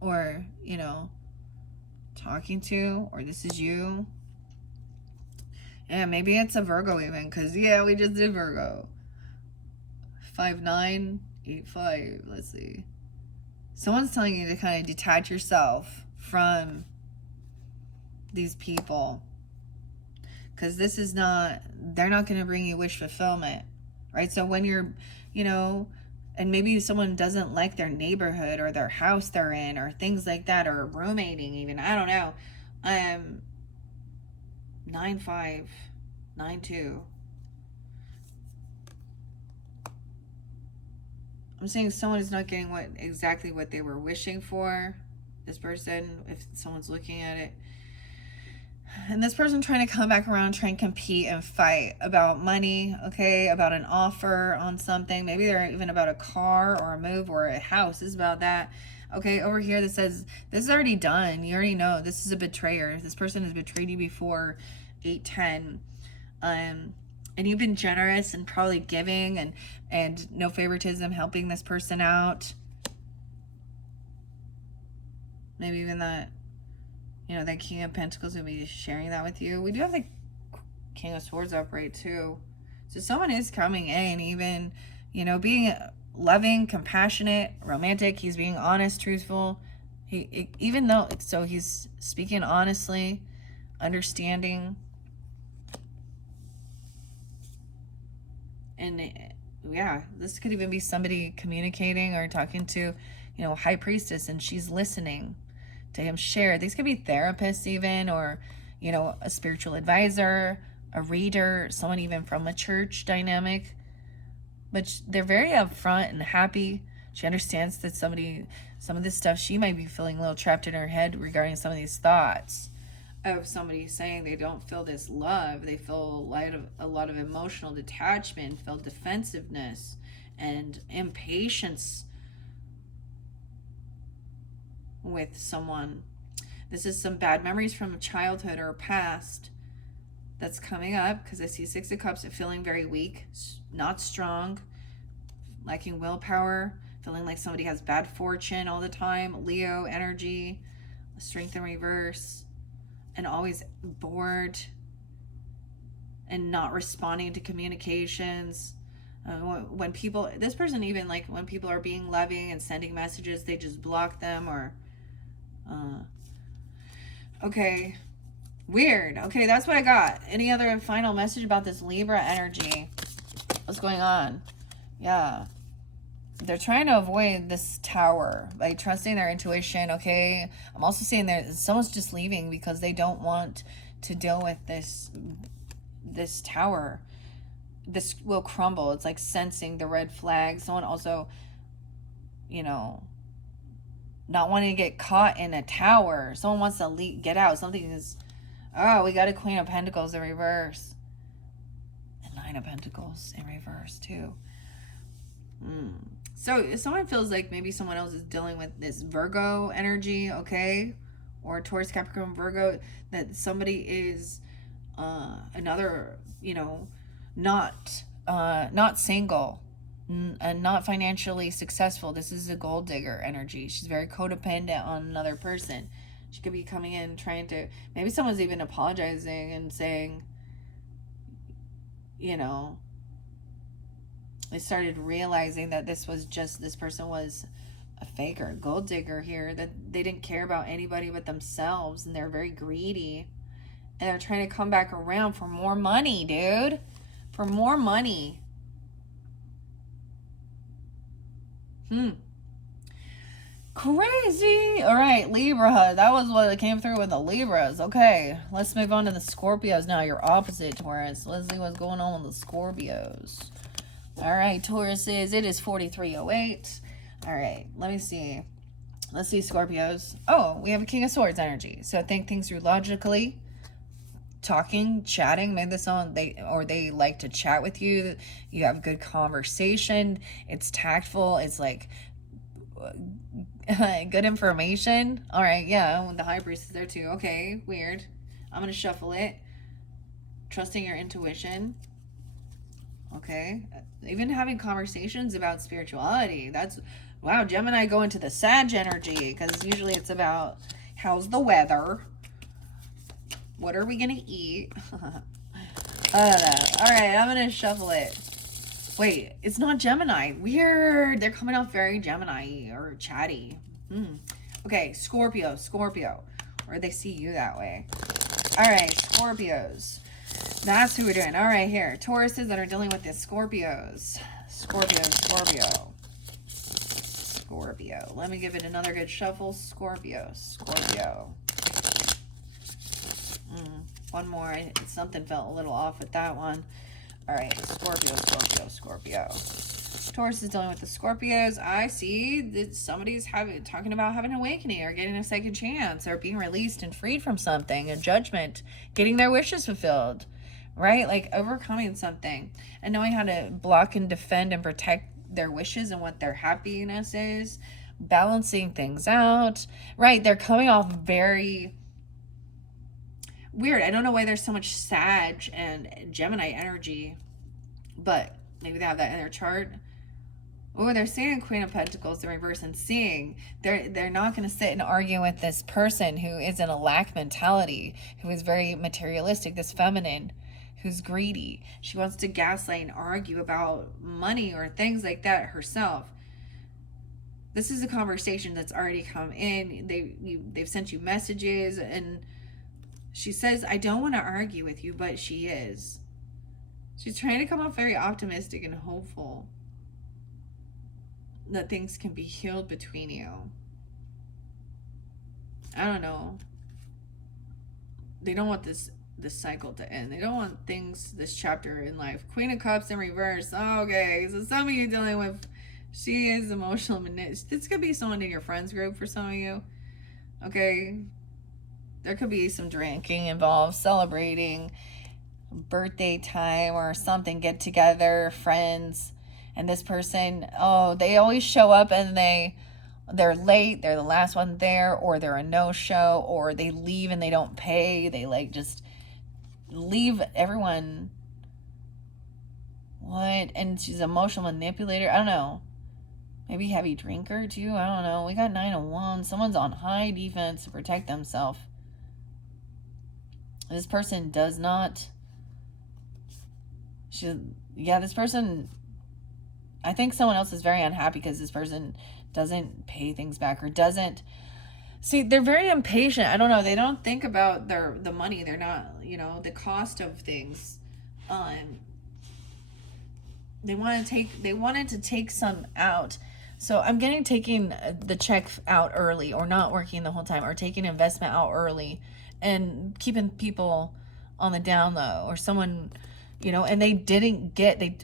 or, you know, talking to, or this is you. Yeah, maybe it's a Virgo even, because, yeah, we just did Virgo. 5-9, 8-5. Let's see. Someone's telling you to kind of detach yourself from these people. Because this is not, they're not going to bring you wish fulfillment. Right? So when you're, you know, and maybe someone doesn't like their neighborhood or their house they're in or things like that, or roommating even, I don't know. 9-5, 9-2. I'm saying someone is not getting exactly what they were wishing for. This person, if someone's looking at it. And this person trying to come back around, try and compete and fight about money, okay, about an offer on something. Maybe they're even about a car or a move or a house. This is about that. Okay, over here that says, this is already done. You already know. This is a betrayer. This person has betrayed you before. 8-10. And you've been generous and probably giving and no favoritism, helping this person out. Maybe even that, you know, that King of Pentacles will be sharing that with you. We do have the King of Swords upright too. So someone is coming in, even, you know, being loving, compassionate, romantic. He's being honest, truthful. Even though, so he's speaking honestly, understanding. And yeah, this could even be somebody communicating or talking to, you know, High Priestess, and she's listening to him share. These could be therapists even, or, you know, a spiritual advisor, a reader, someone even from a church dynamic. But they're very upfront and happy. She understands that some of this stuff, she might be feeling a little trapped in her head regarding some of these thoughts of somebody saying they don't feel this love. They feel a lot of emotional detachment, feel defensiveness and impatience with someone. This is some bad memories from childhood or past that's coming up, because I see Six of Cups, feeling very weak, not strong, lacking willpower, feeling like somebody has bad fortune all the time. Leo energy, strength in reverse, and always bored and not responding to communications. When people, this person even, like when people are being loving and sending messages, they just block them, or okay, weird. Okay, that's what I got. Any other final message about this Libra energy? What's going on? Yeah, they're trying to avoid this tower by trusting their intuition. Okay, I'm also seeing that someone's just leaving because they don't want to deal with this tower. This will crumble. It's like sensing the red flag. Someone also, you know, not wanting to get caught in a tower. Someone wants to get out. Something is, oh, we got a Queen of Pentacles in reverse. And Nine of Pentacles in reverse too. So if someone feels like maybe someone else is dealing with this Virgo energy, okay, or Taurus, Capricorn, Virgo, that somebody is another, you know, not single and not financially successful. This is a gold digger energy. She's very codependent on another person. She could be coming in trying to, maybe someone's even apologizing and saying, you know, they started realizing that this person was a faker, gold digger here, that they didn't care about anybody but themselves, and they're very greedy, and they're trying to come back around for more money, dude, for more money. Crazy. All right, Libra, that was what came through with the Libras. Okay, let's move on to the Scorpios now. Your opposite, Taurus. Let's see what's going on with the Scorpios. All right, Tauruses, it is 4308. All right, let me see. Let's see, Scorpios. Oh, we have a King of Swords energy. So think things through logically. Talking, chatting, maybe this on they like to chat with you. You have good conversation. It's tactful. It's like good information. All right, yeah, the High Priest is there too. Okay, weird. I'm gonna shuffle it. Trusting your intuition. Okay, even having conversations about spirituality. That's, wow, Gemini go into the Sag energy, because usually it's about how's the weather, what are we gonna eat. I don't know. All right, I'm gonna shuffle it. Wait, it's not Gemini. Weird. They're coming off very Gemini or chatty. Okay, Scorpio, or they see you that way. All right, Scorpios. That's who we're doing. All right, here. Tauruses that are dealing with this. Scorpios. Scorpio. Let me give it another good shuffle. Scorpio. One more. Something felt a little off with that one. All right, Scorpio. Taurus is dealing with the Scorpios. I see that somebody's talking about having an awakening or getting a second chance or being released and freed from something, a judgment, getting their wishes fulfilled, right? Like overcoming something and knowing how to block and defend and protect their wishes and what their happiness is, balancing things out, right? They're coming off very weird. I don't know why there's so much Sag and Gemini energy but maybe they have that in their chart. Oh, they're seeing Queen of Pentacles in reverse and seeing they're not going to sit and argue with this person who is in a lack mentality, who is very materialistic, this feminine who's greedy. She wants to gaslight and argue about money or things like that herself. This is a conversation that's already come in. They've sent you messages, and she says, I don't want to argue with you, but she is. She's trying to come off very optimistic and hopeful that things can be healed between you. I don't know. They don't want this cycle to end. They don't want this chapter in life. Queen of Cups in reverse. Oh, okay, so some of you dealing with, she is emotional. This could be someone in your friends group for some of you. Okay, there could be some drinking involved, celebrating, birthday time or something, get together, friends. And this person, oh, they always show up and they're late, they're the last one there, or they're a no-show, or they leave and they don't pay. They like just leave everyone. What? And she's an emotional manipulator. I don't know. Maybe heavy drinker too. I don't know. We got 9 of Wands. Someone's on high defense to protect themselves. This person does not. This person, I think someone else is very unhappy because this person doesn't pay things back or doesn't. See, they're very impatient. I don't know. They don't think about the money. They're not, the cost of things. They wanted to take some out. So I'm taking the check out early, or not working the whole time, or taking investment out early and keeping people on the down low, or someone, and they didn't get, they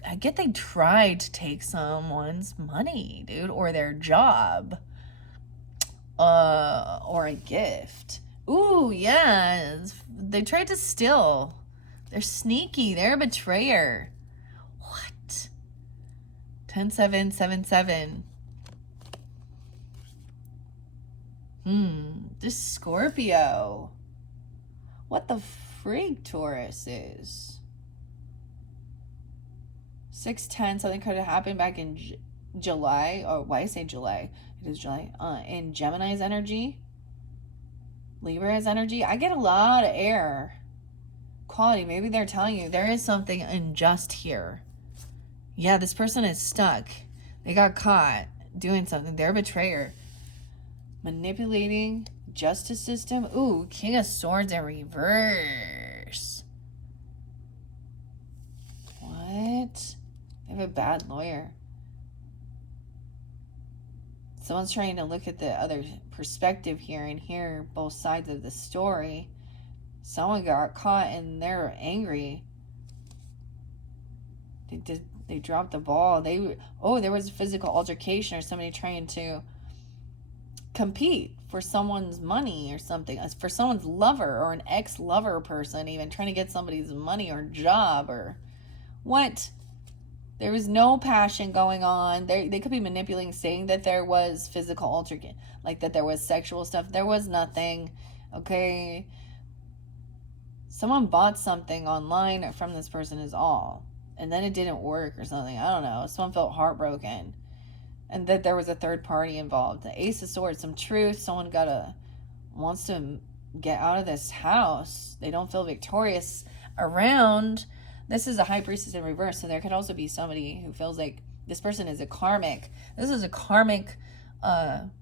tried to take someone's money, dude, or their job, or a gift. Ooh, yeah, they tried to steal. They're sneaky. They're a betrayer. What? 10-7-7-7. This Scorpio. What the freak, Taurus is? 6-10, something could have happened back in July. Or why I say July? It is July. In Gemini's energy. Libra's energy. I get a lot of air quality. Maybe they're telling you there is something unjust here. Yeah, this person is stuck. They got caught doing something. They're a betrayer. Manipulating. Justice system. Ooh, King of Swords in reverse. What? They have a bad lawyer. Someone's trying to look at the other perspective here and hear both sides of the story. Someone got caught and they're angry. They dropped the ball. There was a physical altercation or somebody trying to compete for someone's money or something, for someone's lover or an ex-lover person, even trying to get somebody's money or job or what. There was no passion going on. They could be manipulating, saying that there was physical altercation, like that there was sexual stuff. There was nothing. Okay, someone bought something online from this person is all, and then it didn't work or something. I don't know. Someone felt heartbroken, and that there was a third party involved. The Ace of Swords, some truth. Someone wants to get out of this house. They don't feel victorious around. This is a High Priestess in reverse, so there could also be somebody who feels like this person is a karmic. This is a karmic.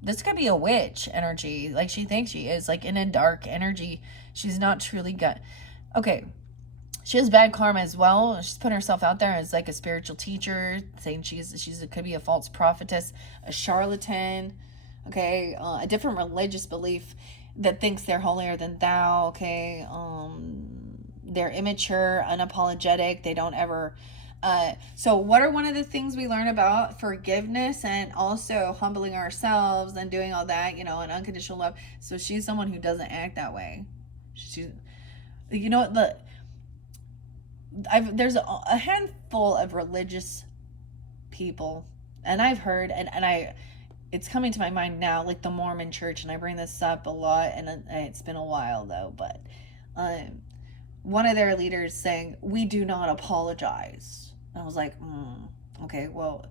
This could be a witch energy, like she thinks she is, like in a dark energy. She's not truly got. Okay, she has bad karma as well. She's putting herself out there as like a spiritual teacher, saying could be a false prophetess, a charlatan. Okay, a different religious belief that thinks they're holier than thou. Okay, they're immature, unapologetic. They don't ever. So what are one of the things we learn about forgiveness and also humbling ourselves and doing all that, and unconditional love? So she's someone who doesn't act that way. There's a handful of religious people, and I've heard, and it's coming to my mind now, like the Mormon church, and I bring this up a lot, and it's been a while though, but one of their leaders saying, we do not apologize. And I was like, okay, well,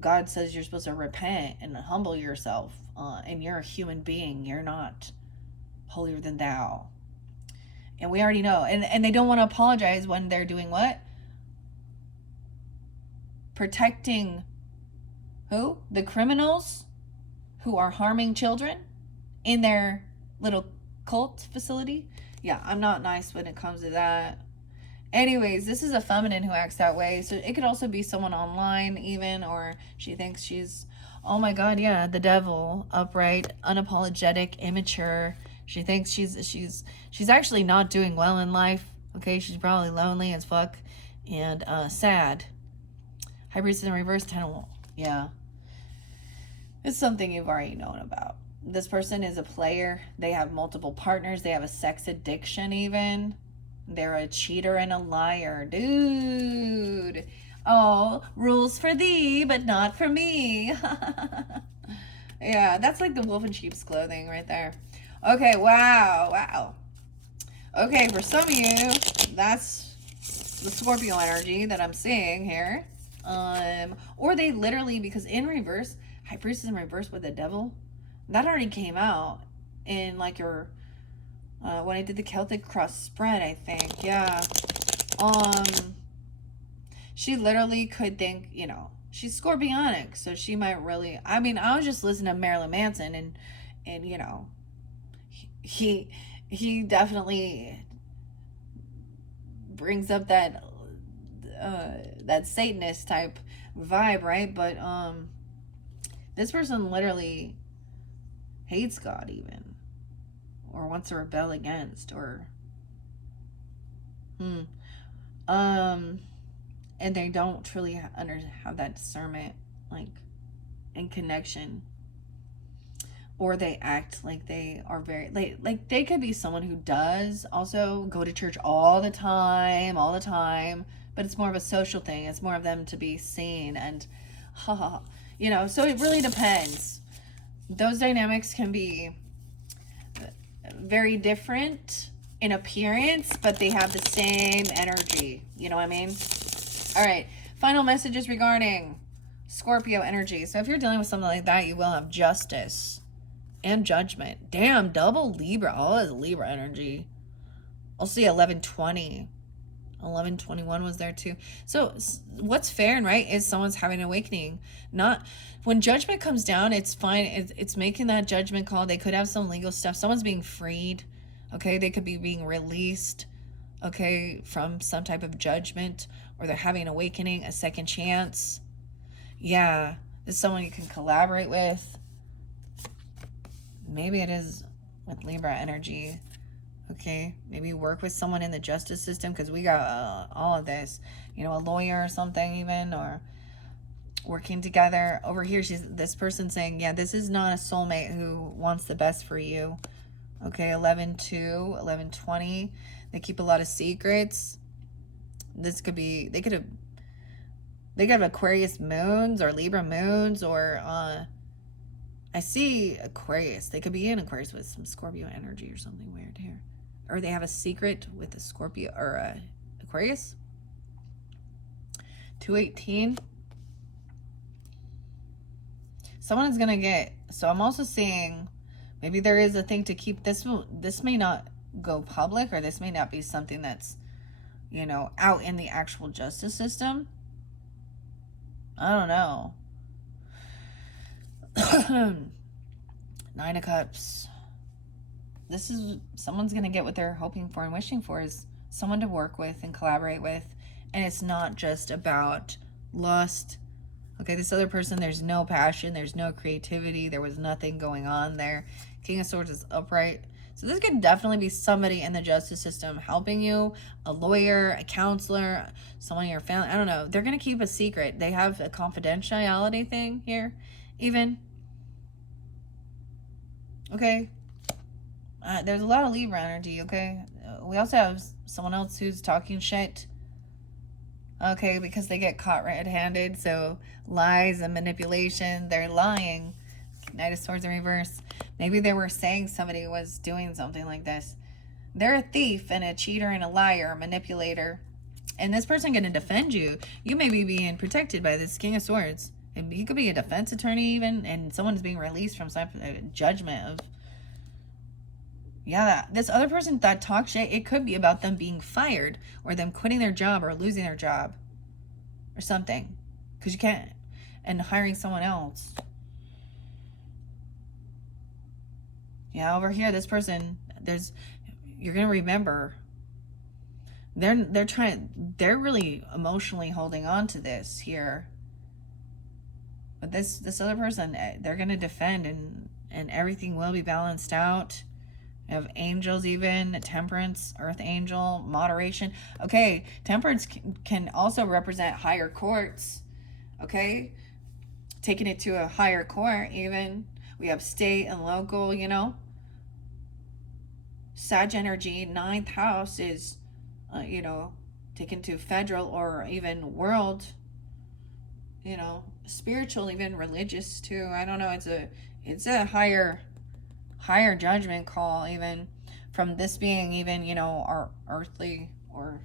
God says you're supposed to repent and humble yourself. And you're a human being. You're not holier than thou. And we already know. And they don't want to apologize when they're doing what? Protecting who? The criminals who are harming children in their little cult facility. Yeah, I'm not nice when it comes to that. Anyways, this is a feminine who acts that way. So it could also be someone online even, or she thinks she's, oh my God, yeah, the devil, upright, unapologetic, immature. She thinks she's actually not doing well in life. Okay, she's probably lonely as fuck and sad. High Priestess in reverse, 10. Yeah. It's something you've already known about. This person is a player. They have multiple partners. They have a sex addiction even. They're a cheater and a liar. Dude. Oh, rules for thee, but not for me. Yeah, that's like the wolf in sheep's clothing right there. Okay, wow. Okay, for some of you, that's the Scorpio energy that I'm seeing here. Or they literally, because in reverse, High Priestess in reverse with the devil, that already came out in like your when I did the Celtic cross spread, I think. Yeah. She literally could think, she's scorpionic, so she might really, I mean, I was just listening to Marilyn Manson, and he definitely brings up that Satanist type vibe, right? But this person literally hates God even, or wants to rebel against, or and they don't truly have that discernment, like, in connection, or they act like they are very like they could be someone who does also go to church all the time, but it's more of a social thing. It's more of them to be seen and so it really depends. Those dynamics can be very different in appearance, but they have the same energy. You know what I mean? All right. Final messages regarding Scorpio energy. So if you're dealing with something like that, you will have justice and judgment. Damn, double Libra. All is Libra energy. I'll see 1120. 1121 was there too. So what's fair and right is someone's having an awakening. Not when judgment comes down, it's fine. It's making that judgment call. They could have some legal stuff. Someone's being freed. Okay, they could be being released, okay, from some type of judgment, or they're having an awakening, a second chance. Yeah, this is someone you can collaborate with. Maybe it is with Libra energy. Okay, maybe work with someone in the justice system, because we got all of this. A lawyer or something even, or working together. Over here, this person saying, yeah, this is not a soulmate who wants the best for you. Okay, 11-2, 11-20. They keep a lot of secrets. This could be, they could have Aquarius moons or Libra moons, or I see Aquarius. They could be in Aquarius with some Scorpio energy or something weird here. Or they have a secret with a Scorpio or Aquarius. 218. Someone is going to get, so I'm also seeing maybe there is a thing to keep this. This may not go public, or this may not be something that's, out in the actual justice system. I don't know. 9 of Cups. This is someone's going to get what they're hoping for and wishing for, is someone to work with and collaborate with. And it's not just about lust. Okay, this other person, there's no passion, there's no creativity, there was nothing going on there. King of Swords is upright. So this could definitely be somebody in the justice system helping you, a lawyer, a counselor, someone in your family. I don't know. They're going to keep a secret. They have a confidentiality thing here, even. Okay. There's a lot of Libra energy, okay? We also have someone else who's talking shit. Okay, because they get caught red-handed, so lies and manipulation, they're lying. Knight of Swords in reverse. Maybe they were saying somebody was doing something like this. They're a thief and a cheater and a liar, a manipulator. And this person going to defend you. You may be being protected by this King of Swords. And he could be a defense attorney even, and someone's being released from some judgment of, yeah, this other person that talks shit, it could be about them being fired or them quitting their job or losing their job or something. Because you can't, and hiring someone else. Yeah, over here, this person, you're going to remember, they're really emotionally holding on to this here. But this other person, they're going to defend, and everything will be balanced out. You have angels even, temperance, earth angel, moderation. Okay, temperance can also represent higher courts. Okay, taking it to a higher court even. We have state and local, you know. Sag energy, 9th house is, you know, taken to federal or even world, you know, spiritual, even religious too. I don't know. It's a higher judgment call, even from this being even, you know, our earthly or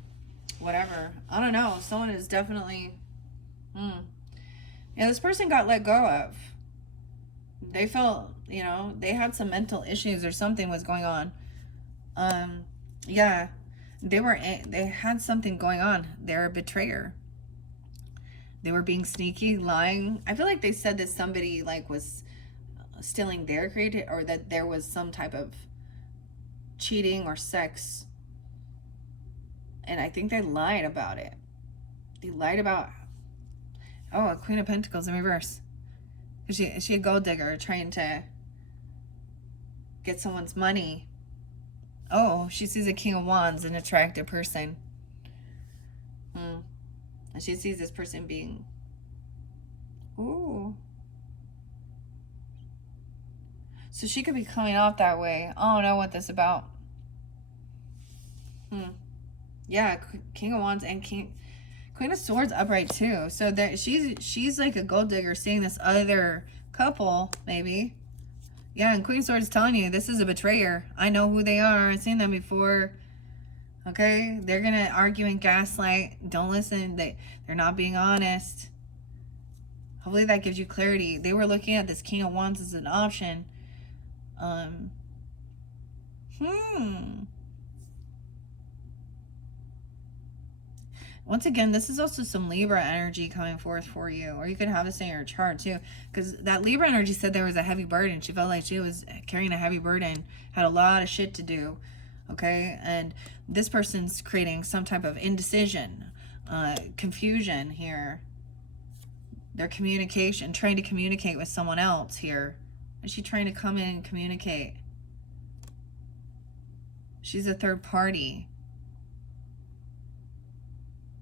whatever. I don't know. Someone is definitely, yeah, this person got let go of. They felt, you know, they had some mental issues or something was going on. Yeah, they had something going on. They're a betrayer. They were being sneaky, lying. I feel like they said that somebody like was stealing their creativity, or that there was some type of cheating or sex. And I think they lied about it. They lied about, oh, a Queen of Pentacles in reverse. Is she a gold digger trying to get someone's money? Oh, she sees a King of Wands, an attractive person. And she sees this person being, ooh. So she could be coming off that way. I don't know what this is about. Yeah, King of Wands and Queen of Swords upright too. So that she's like a gold digger seeing this other couple, maybe. Yeah, and Queen of Swords telling you this is a betrayer. I know who they are. I've seen them before. Okay? They're going to argue and gaslight. Don't listen. They're not being honest. Hopefully that gives you clarity. They were looking at this King of Wands as an option. Once again, this is also some Libra energy coming forth for you. Or you could have this in your chart too. Because that Libra energy said there was a heavy burden. She felt like she was carrying a heavy burden. Had a lot of shit to do. Okay? And this person's creating some type of indecision. Confusion here. Their communication. Trying to communicate with someone else here. Is she trying to come in and communicate? She's a third party.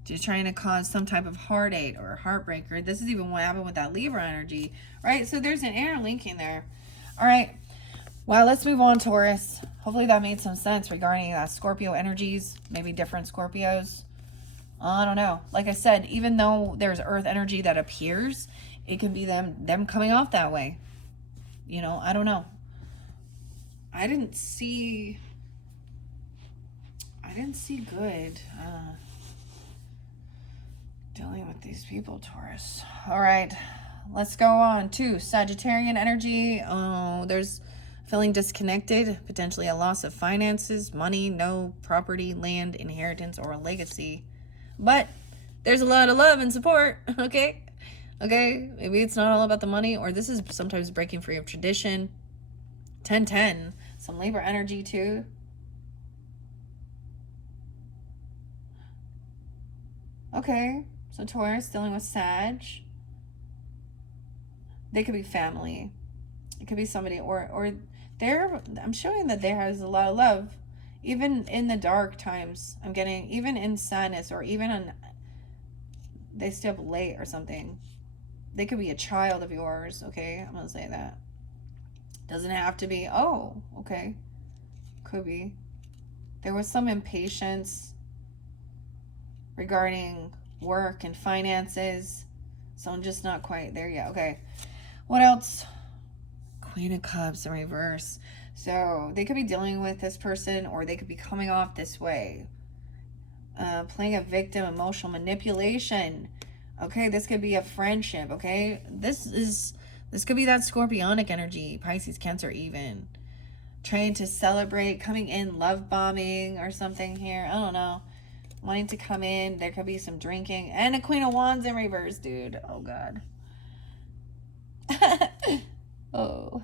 She's trying to cause some type of heartache or heartbreaker. This is even what happened with that Libra energy, right? So there's an interlinking there. All right. Well, let's move on, Taurus. Hopefully that made some sense regarding Scorpio energies, maybe different Scorpios. I don't know. Like I said, even though there's earth energy that appears, it can be them coming off that way. You know, I don't know. I didn't see good dealing with these people, Taurus. All right, let's go on to Sagittarian energy. Oh, there's feeling disconnected, potentially a loss of finances, money, no property, land, inheritance, or a legacy. But there's a lot of love and support, okay? Okay, maybe it's not all about the money, or this is sometimes breaking free of tradition. 10-10, some Libra energy too. Okay, so Taurus dealing with Sag. They could be family. It could be somebody, or I'm showing that there has a lot of love. Even in the dark times, I'm getting, even in sadness, or even on, they stay up late or something. They could be a child of yours, okay? I'm going to say that. Doesn't have to be, oh, okay. Could be. There was some impatience regarding work and finances. So I'm just not quite there yet. Okay. What else? Queen of Cups in reverse. So they could be dealing with this person, or they could be coming off this way. Playing a victim, emotional manipulation. Okay, this could be a friendship. Okay, this could be that scorpionic energy, Pisces, Cancer, even trying to celebrate, coming in, love bombing or something here. I don't know. Wanting to come in. There could be some drinking. And a Queen of Wands in reverse, dude. Oh, God. Oh.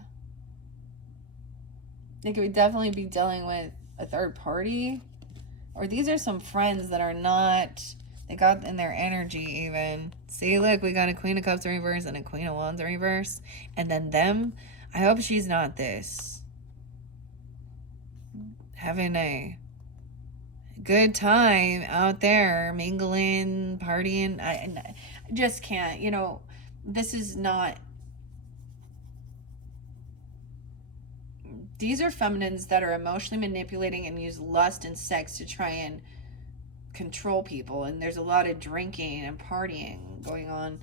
They could definitely be dealing with a third party. Or these are some friends that are not... They got in their energy even. See, look, we got a Queen of Cups in reverse and a Queen of Wands in reverse. And then them. I hope she's not this. Having a good time out there, mingling, partying. I just can't, you know, this is not... These are feminines that are emotionally manipulating and use lust and sex to try and control people. And there's a lot of drinking and partying going on.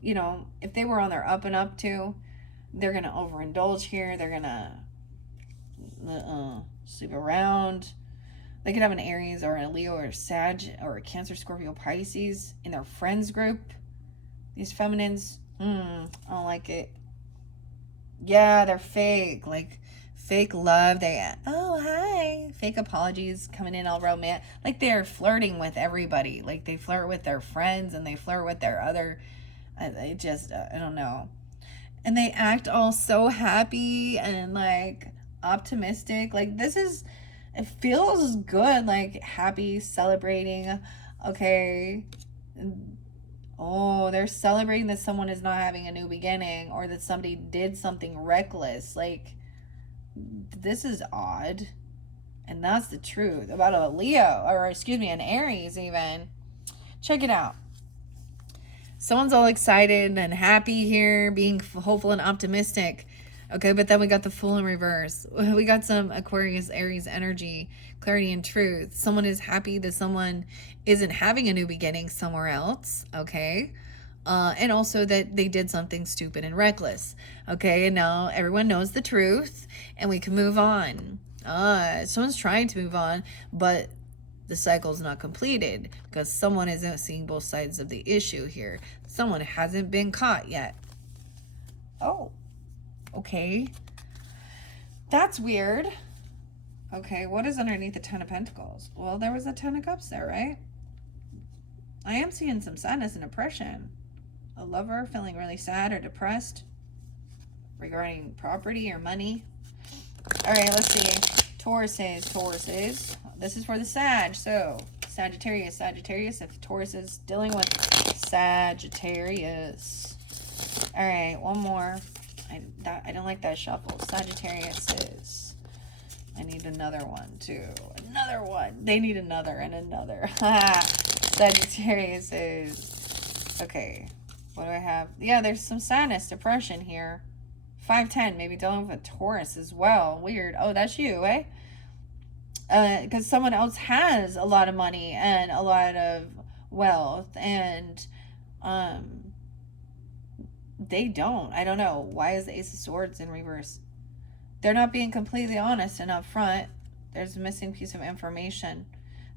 You know, if they were on their up and up too, they're going to overindulge here. They're going to sleep around. They could have an Aries or a Leo or a Sag or a Cancer, Scorpio, Pisces in their friends group. These feminines, I don't like it. Yeah, they're fake. Like, fake love. Oh, hi. Fake apologies coming in all romantic. Like, they're flirting with everybody. Like, they flirt with their friends and they flirt with their other... I don't know. And they act all so happy and, like, optimistic. Like, this is... It feels good, like, happy, celebrating. Okay. Oh, they're celebrating that someone is not having a new beginning or that somebody did something reckless. Like, this is odd. And that's the truth about a Leo, or excuse me, an Aries even. Check it out. Someone's all excited and happy here, being hopeful and optimistic. Okay, but then we got the Fool in reverse. We got some Aquarius, Aries energy, clarity and truth. Someone is happy that someone isn't having a new beginning somewhere else, okay? And also that they did something stupid and reckless, okay? And now everyone knows the truth, and we can move on. Someone's trying to move on, but the cycle's not completed because someone isn't seeing both sides of the issue here. Someone hasn't been caught yet. Oh. Okay. That's weird. Okay, what is underneath the Ten of Pentacles? Well, there was a Ten of Cups there, right? I am seeing some sadness and depression. A lover feeling really sad or depressed regarding property or money. All right, let's see. Tauruses. This is for the Sag. So, Sagittarius. If Taurus is dealing with Sagittarius. All right, one more. I don't like that shuffle. Sagittarius is. I need another one too. Another one. They need another and another. Sagittarius is. Okay. What do I have? Yeah, there's some sadness, depression here. 510. Maybe dealing with a Taurus as well. Weird. Oh, that's you, eh? Because someone else has a lot of money and a lot of wealth and they don't. I don't know. Why is the Ace of Swords in reverse? They're not being completely honest and upfront. There's a missing piece of information.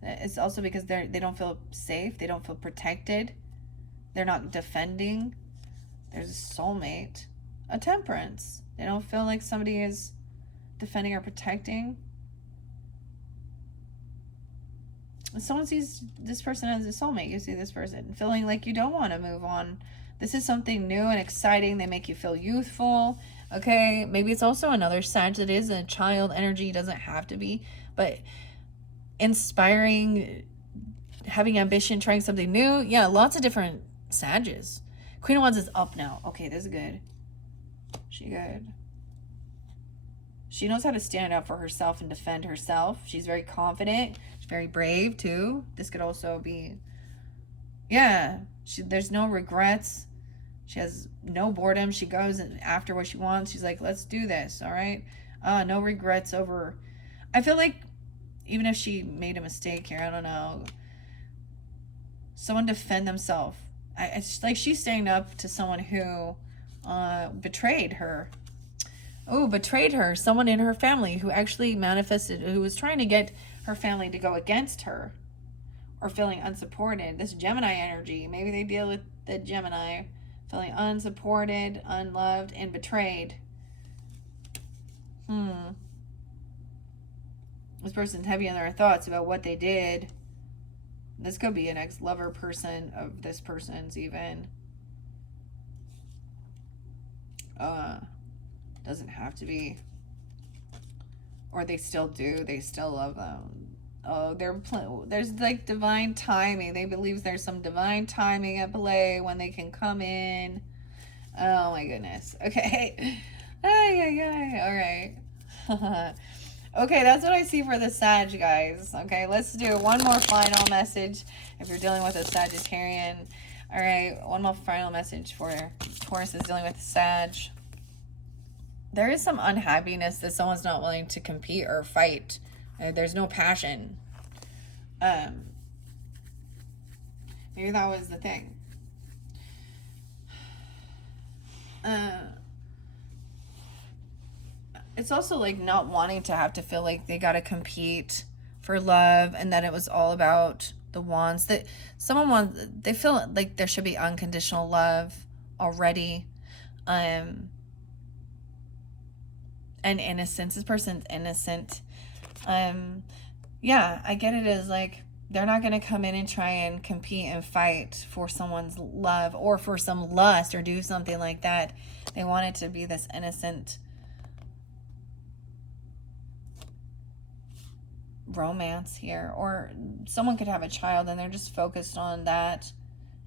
It's also because they don't feel safe. They don't feel protected. They're not defending. There's a soulmate. A Temperance. They don't feel like somebody is defending or protecting. Someone sees this person as a soulmate. You see this person feeling like you don't want to move on. This is something new and exciting. They make you feel youthful. Okay, maybe it's also another Sag that is a child energy. Doesn't have to be, but inspiring, having ambition, trying something new. Yeah, lots of different Sages. Queen of Wands is up now. Okay, this is good. She good. She knows how to stand up for herself and defend herself. She's very confident. She's very brave too. This could also be, yeah, there's no regrets. She has no boredom. She goes after what she wants. She's like, let's do this, all right? No regrets over... I feel like even if she made a mistake here, I don't know, someone defend themselves. It's like she's standing up to someone who betrayed her. Oh, betrayed her. Someone in her family who actually manifested, who was trying to get her family to go against her. or feeling unsupported. This Gemini energy, maybe they deal with the Gemini, feeling unsupported, unloved, and betrayed. This person's heavy on their thoughts about what they did. This could be an ex-lover person of this person's even. Doesn't have to be. Or they still do. They still love them. Oh, there's like divine timing. They believe there's some divine timing at play when they can come in. Oh my goodness. Okay. All right. Okay, that's what I see for the Sag, guys. Okay, let's do one more final message if you're dealing with a Sagittarian. All right, one more final message for Taurus is dealing with Sag. There is some unhappiness that someone's not willing to compete or fight. There's no passion. Maybe that was the thing. It's also like not wanting to have to feel like they gotta compete for love, and that it was all about the wands. That someone wants, they feel like there should be unconditional love already. And innocence. This person's innocent. Yeah, I get it as like they're not going to come in and try and compete and fight for someone's love or for some lust or do something like that. They want it to be this innocent romance here. Or someone could have a child and they're just focused on that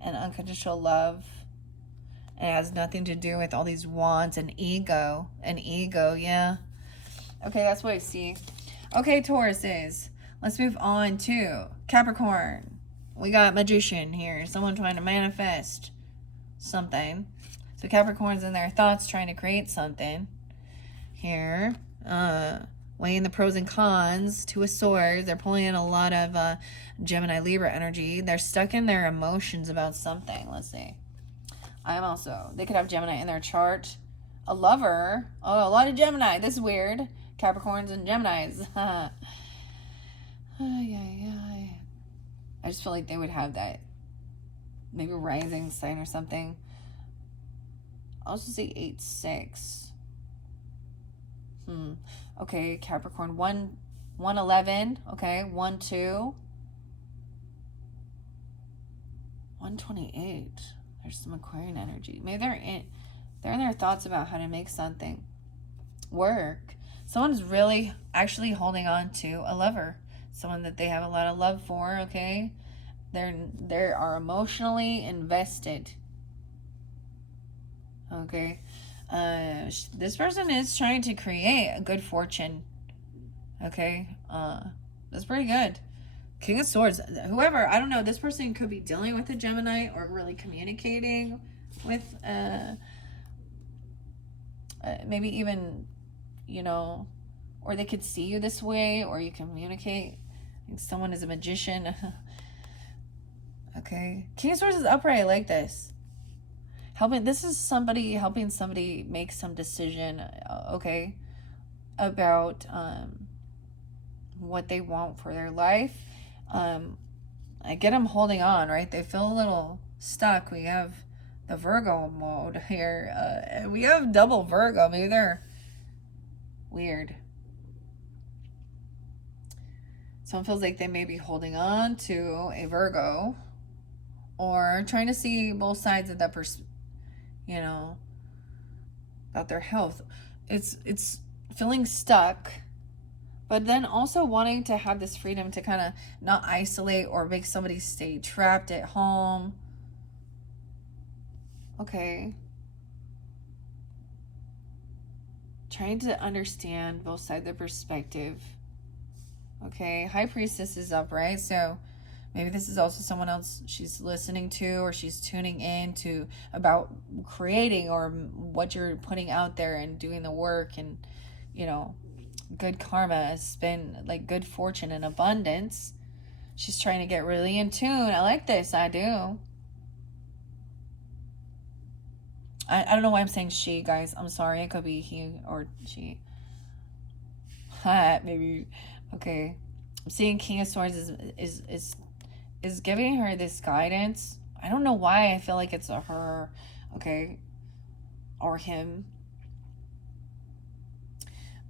and unconditional love. It has nothing to do with all these wants and ego. Yeah. Okay, that's what I see. Okay, Tauruses. Let's move on to Capricorn. We got Magician here. Someone trying to manifest something. So Capricorn's in their thoughts trying to create something here. Weighing the pros and cons. Two of Swords. They're pulling in a lot of Gemini Libra energy. They're stuck in their emotions about something. Let's see. They could have Gemini in their chart. A lover. Oh, a lot of Gemini. This is weird. Capricorns and Geminis. I just feel like they would have that. Maybe rising sign or something. I'll also say 8-6. Okay, Capricorn. 111. Okay, 1-2. 128. There's some Aquarian energy. Maybe they're in their thoughts about how to make something work. Someone's really actually holding on to a lover. Someone that they have a lot of love for, okay? They are emotionally invested. Okay? This person is trying to create a good fortune. Okay? That's pretty good. King of Swords. Whoever, I don't know, this person could be dealing with a Gemini or really communicating with maybe even, or they could see you this way, or you communicate. I think someone is a magician. Okay. King of Swords is upright. I like this. This is somebody helping somebody make some decision, okay, about what they want for their life. I get them holding on, right? They feel a little stuck. We have the Virgo mode here. We have double Virgo. Maybe they're weird. Someone feels like they may be holding on to a Virgo or trying to see both sides of that about their health. It's feeling stuck, but then also wanting to have this freedom to kind of not isolate or make somebody stay trapped at home. Okay. Trying to understand both sides of the perspective. Okay, High Priestess is up, right? So maybe this is also someone else she's listening to or she's tuning in to about creating or what you're putting out there and doing the work and, good karma, spin like good fortune and abundance. She's trying to get really in tune. I like this. I do. I don't know why I'm saying she, guys. I'm sorry. It could be he or she. Maybe. Okay. I'm seeing King of Swords is is giving her this guidance. I don't know why I feel like it's a her, okay, or him,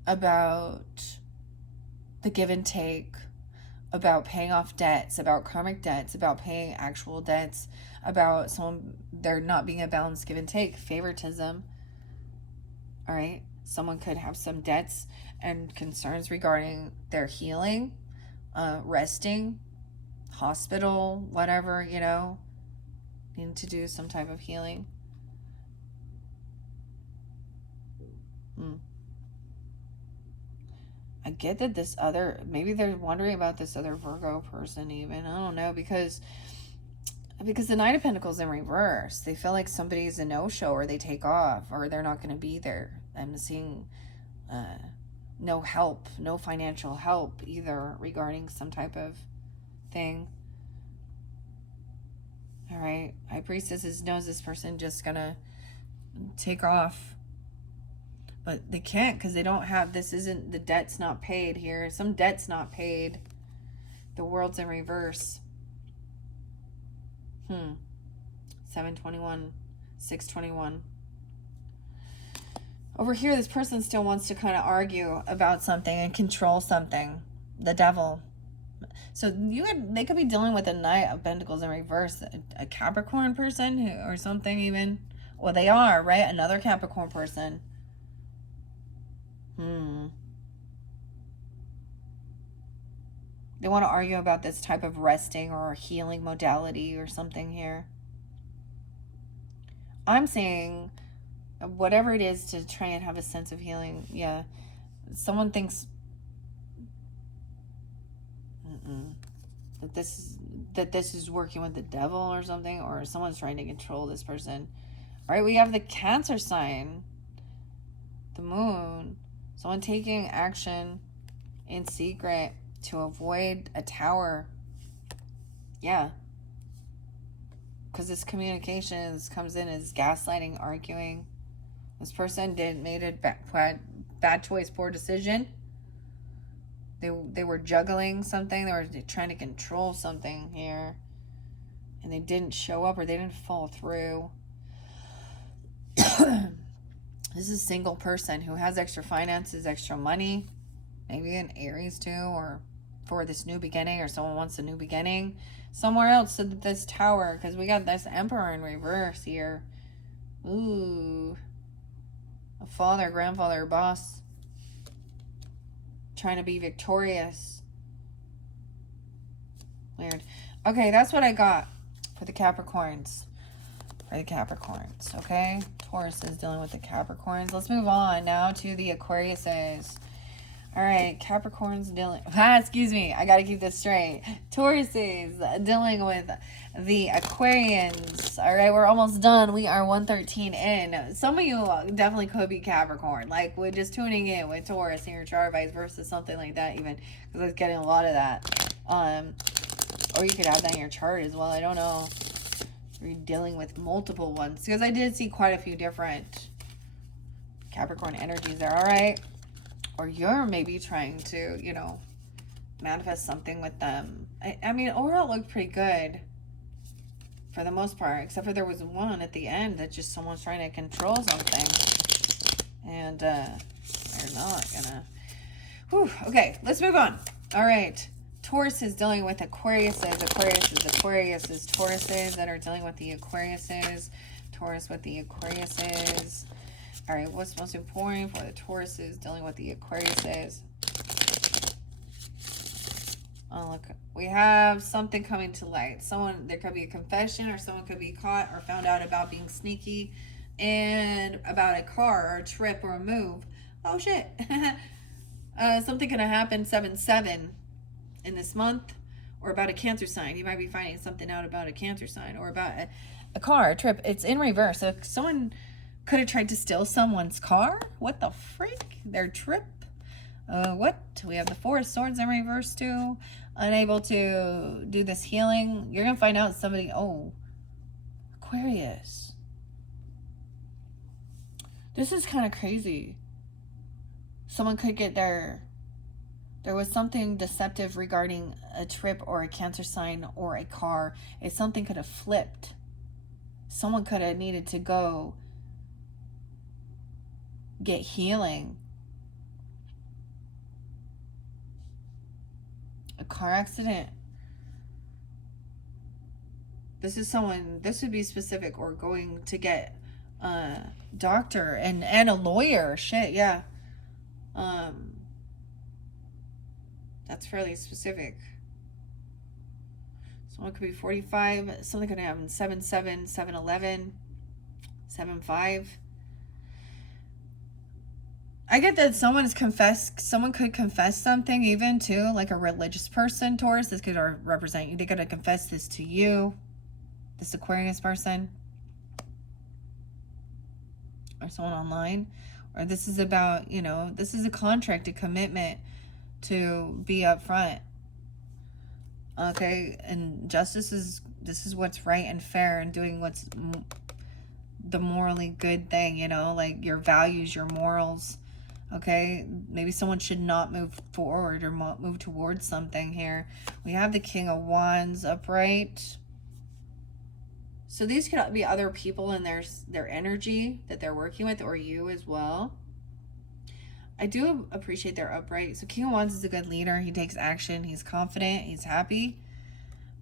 about the give and take, about paying off debts, about karmic debts, about paying actual debts, about there not being a balanced give and take, favoritism. All right. Someone could have some debts and concerns regarding their healing, resting, hospital, whatever, need to do some type of healing. I get that maybe they're wondering about this other Virgo person even. I don't know, because the Knight of Pentacles in reverse. They feel like somebody's a no-show, or they take off, or they're not going to be there. I'm seeing no help, no financial help either regarding some type of thing. All right. High Priestess knows this person just going to take off. But they can't, because they don't have, the debt's not paid here. Some debt's not paid. The World's in reverse. 721, 621. Over here, this person still wants to kind of argue about something and control something. The Devil. So they could be dealing with a Knight of Pentacles in reverse, a Capricorn person or something even. Well, they are, right? Another Capricorn person. They want to argue about this type of resting or healing modality or something here. I'm saying whatever it is to try and have a sense of healing. Yeah. Someone thinks that this is working with the devil or something, or someone's trying to control this person. All right, we have the Cancer sign, the Moon. Someone taking action in secret to avoid a tower. Yeah. Because this communications comes in as gaslighting, arguing. This person made a bad choice, poor decision. They were juggling something. They were trying to control something here. And they didn't show up, or they didn't follow through. This is a single person who has extra finances, extra money. Maybe an Aries too, or for this new beginning, or someone wants a new beginning somewhere else. So that this tower, because we got this Emperor in reverse here. Ooh. A father, grandfather, boss. Trying to be victorious. Weird. Okay, that's what I got for the Capricorns. Okay? Taurus is dealing with the Capricorns. Let's move on now to the Aquariuses. All right, Capricorns dealing... excuse me. I got to keep this straight. Tauruses dealing with the Aquarians. All right, we're almost done. We are 113 in. Some of you definitely could be Capricorn. Like, we're just tuning in with Taurus in your chart, vice versa, something like that even. Because I was getting a lot of that. Or you could have that in your chart as well. I don't know. You're dealing with multiple ones. Because I did see quite a few different Capricorn energies there. All right. Or you're maybe trying to, manifest something with them. I mean, overall it looked pretty good for the most part, except for there was one at the end that just someone's trying to control something. And they're not gonna. Whew, okay, let's move on. All right. Taurus is dealing with Aquariuses. Tauruses that are dealing with the Aquariuses. Taurus with the Aquariuses. All right, what's most important for the Tauruses dealing with the Aquariuses? Oh, look. We have something coming to light. There could be a confession, or someone could be caught or found out about being sneaky and about a car or a trip or a move. Oh, shit. Something going to happen 7/7 in this month, or about a Cancer sign. You might be finding something out about a Cancer sign, or about a car, a trip. It's in reverse. So someone could have tried to steal someone's car. What the freak? Their trip. What? We have the Four of Swords in reverse too. Unable to do this healing. You're going to find out somebody... Oh. Aquarius. This is kind of crazy. Someone could get their There was something deceptive regarding a trip or a Cancer sign or a car. If something could have flipped, someone could have needed to go get healing. A car accident. This is someone, this would be specific, or going to get a doctor and a lawyer. Shit, yeah. That's fairly specific. Someone could be 45. Something could happen 7/7, 7/11, 7/5. I get that someone could confess something, even too, like a religious person, Taurus. This could represent you. They could confess this to you, this Aquarius person, or someone online. Or this is about, you know, this is a contract, a commitment to be upfront. Okay, and justice is, this is what's right and fair, and doing what's the morally good thing, you know, like your values, your morals. Okay, maybe someone should not move forward or move towards something here. We have the King of Wands upright. So these could be other people in their energy that they're working with, or you as well. I do appreciate their upright. So King of Wands is a good leader. He takes action. He's confident. He's happy.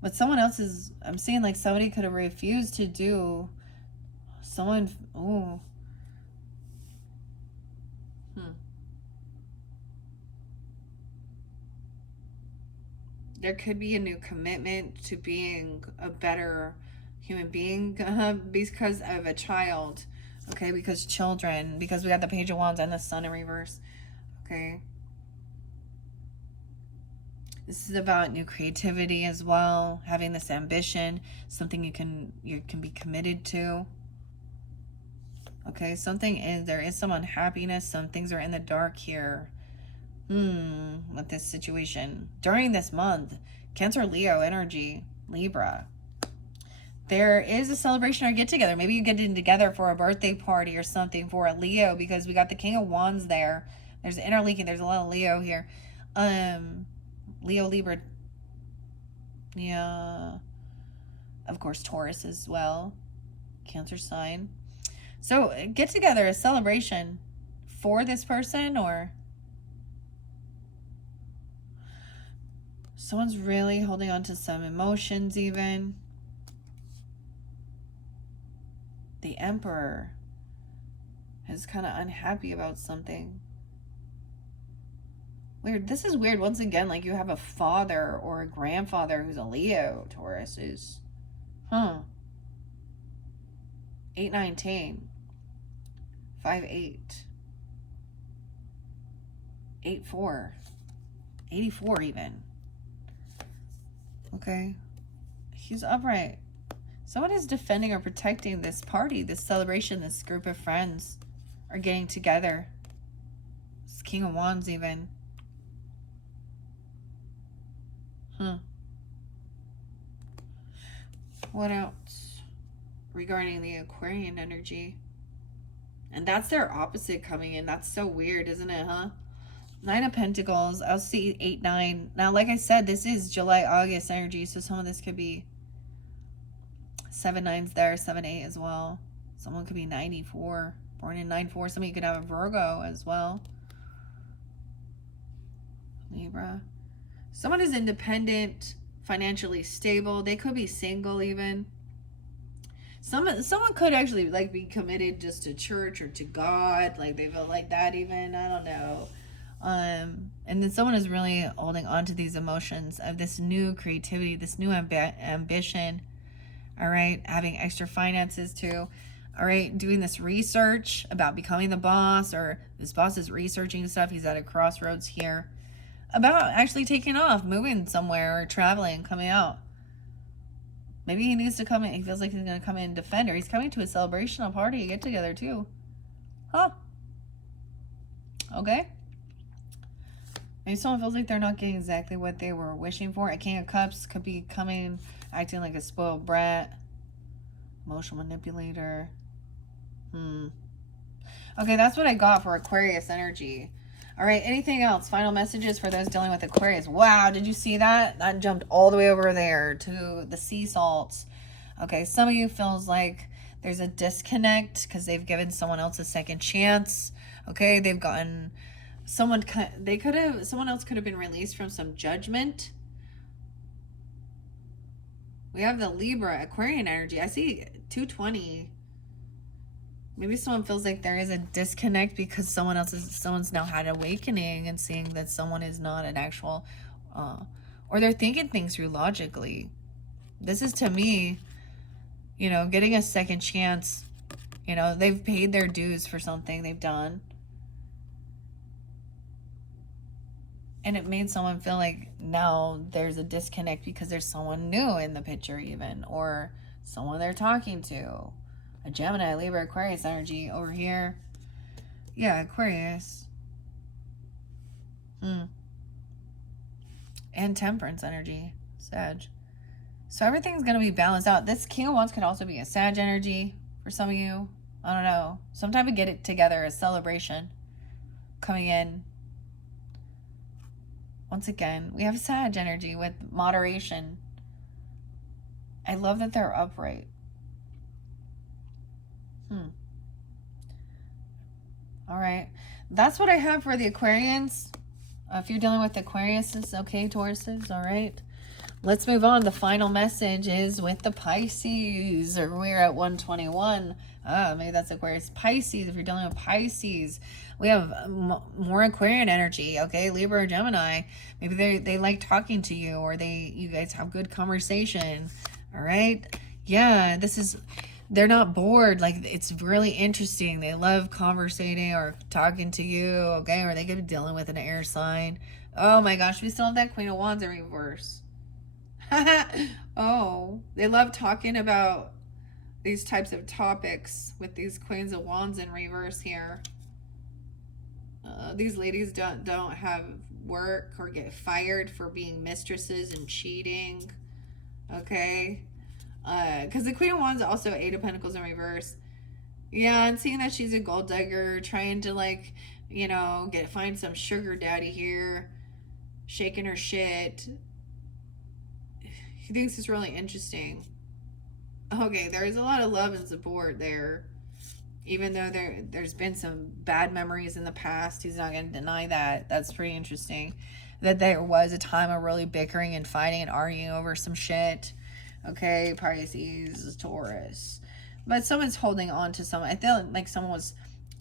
But someone else is, I'm seeing like somebody could have refused to do, someone, ooh. There could be a new commitment to being a better human being because of a child. Okay, because children, because we got the Page of Wands and the Sun in reverse. Okay. This is about new creativity as well, having this ambition, something you can be committed to. Okay, something is, there is some unhappiness, some things are in the dark here. With this situation. During this month, Cancer, Leo energy, Libra. There is a celebration or get together. Maybe you get together for a birthday party or something for a Leo, because we got the King of Wands there. There's interlinking. There's a lot of Leo here. Leo, Libra. Yeah. Of course, Taurus as well. Cancer sign. So get together, a celebration for this person, or someone's really holding on to some emotions even. The Emperor is kind of unhappy about something. Weird. This is weird. Once again, like you have a father or a grandfather who's a Leo. Taurus is. 8/19. 5/8. 8/4. 84 even. Okay. He's upright. Someone is defending or protecting this party, this celebration, this group of friends are getting together. It's King of Wands even. What else regarding the Aquarian energy? And that's their opposite coming in. That's so weird, isn't it, huh? 9 of Pentacles. I'll see 8/9. Now, like I said, this is July, August energy, so some of this could be 7/9's there, 7/8 as well. Someone could be 94, born in 9/4. Some of you could have a Virgo as well. Libra. Someone is independent, financially stable. They could be single even. Someone could actually like be committed just to church or to God. Like they feel like that even. I don't know. And then someone is really holding on to these emotions of this new creativity, this new ambition. All right. Having extra finances too. All right. Doing this research about becoming the boss, or this boss is researching stuff. He's at a crossroads here about actually taking off, moving somewhere, or traveling, coming out. Maybe he needs to come in. He feels like he's going to come in and defend her. He's coming to a celebration, a party, a get together too. Huh. Okay. Maybe someone feels like they're not getting exactly what they were wishing for. A King of Cups could be coming, acting like a spoiled brat. Emotional manipulator. Okay, that's what I got for Aquarius energy. All right, anything else? Final messages for those dealing with Aquarius. Wow, did you see that? That jumped all the way over there to the sea salts. Okay, some of you feels like there's a disconnect because they've given someone else a second chance. Okay, they've gotten someone else could have been released from some judgment. We have the Libra Aquarian energy. I see 220. Maybe someone feels like there is a disconnect because someone's now had awakening and seeing that someone is not an actual, or they're thinking things through logically. This is, to me, getting a second chance. They've paid their dues for something they've done. And it made someone feel like now there's a disconnect because there's someone new in the picture even, or someone they're talking to. A Gemini, Libra, Aquarius energy over here. Yeah, Aquarius. And Temperance energy, Sag. So everything's going to be balanced out. This King of Wands could also be a Sag energy for some of you. I don't know. Some type of get it together, a celebration coming in. Once again, we have Sag energy with moderation. I love that they're upright. All right. That's what I have for the Aquarians. If you're dealing with Aquariuses, okay, Tauruses, all right. Let's move on. The final message is with the Pisces. We're at 121. Maybe that's Aquarius. Pisces, if you're dealing with Pisces, we have more Aquarian energy, okay? Libra or Gemini. Maybe they like talking to you, or you guys have good conversation, all right? Yeah, they're not bored. Like, it's really interesting. They love conversating or talking to you, okay? Or they could be dealing with an air sign. Oh my gosh, we still have that Queen of Wands in reverse. Oh, they love talking about these types of topics with these Queens of Wands in reverse here. These ladies don't have work or get fired for being mistresses and cheating, okay? Because the Queen of Wands also 8 of Pentacles in reverse. Yeah, and seeing that she's a gold digger, trying to, like, find some sugar daddy here, shaking her shit. He thinks it's really interesting. Okay, there's a lot of love and support there. Even though there's been some bad memories in the past, he's not going to deny that. That's pretty interesting. That there was a time of really bickering and fighting and arguing over some shit. Okay, Pisces, Taurus. But someone's holding on to someone. I feel like someone was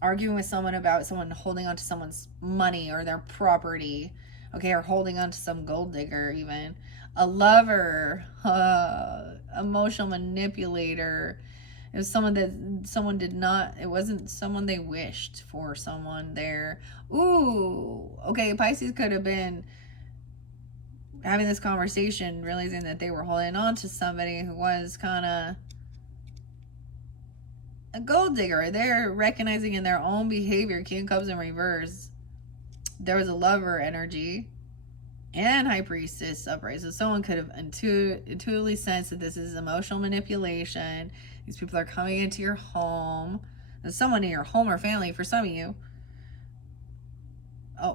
arguing with someone about someone holding on to someone's money or their property. Okay, or holding on to some gold digger even. A lover, emotional manipulator. It was it wasn't someone they wished for someone there. Ooh, okay, Pisces could have been having this conversation, realizing that they were holding on to somebody who was kind of a gold digger. They're recognizing in their own behavior, King of Cups in reverse, there was a lover energy and High Priestess upright. So someone could have intuitively sensed that this is emotional manipulation. These people are coming into your home. There's someone in your home or family for some of you.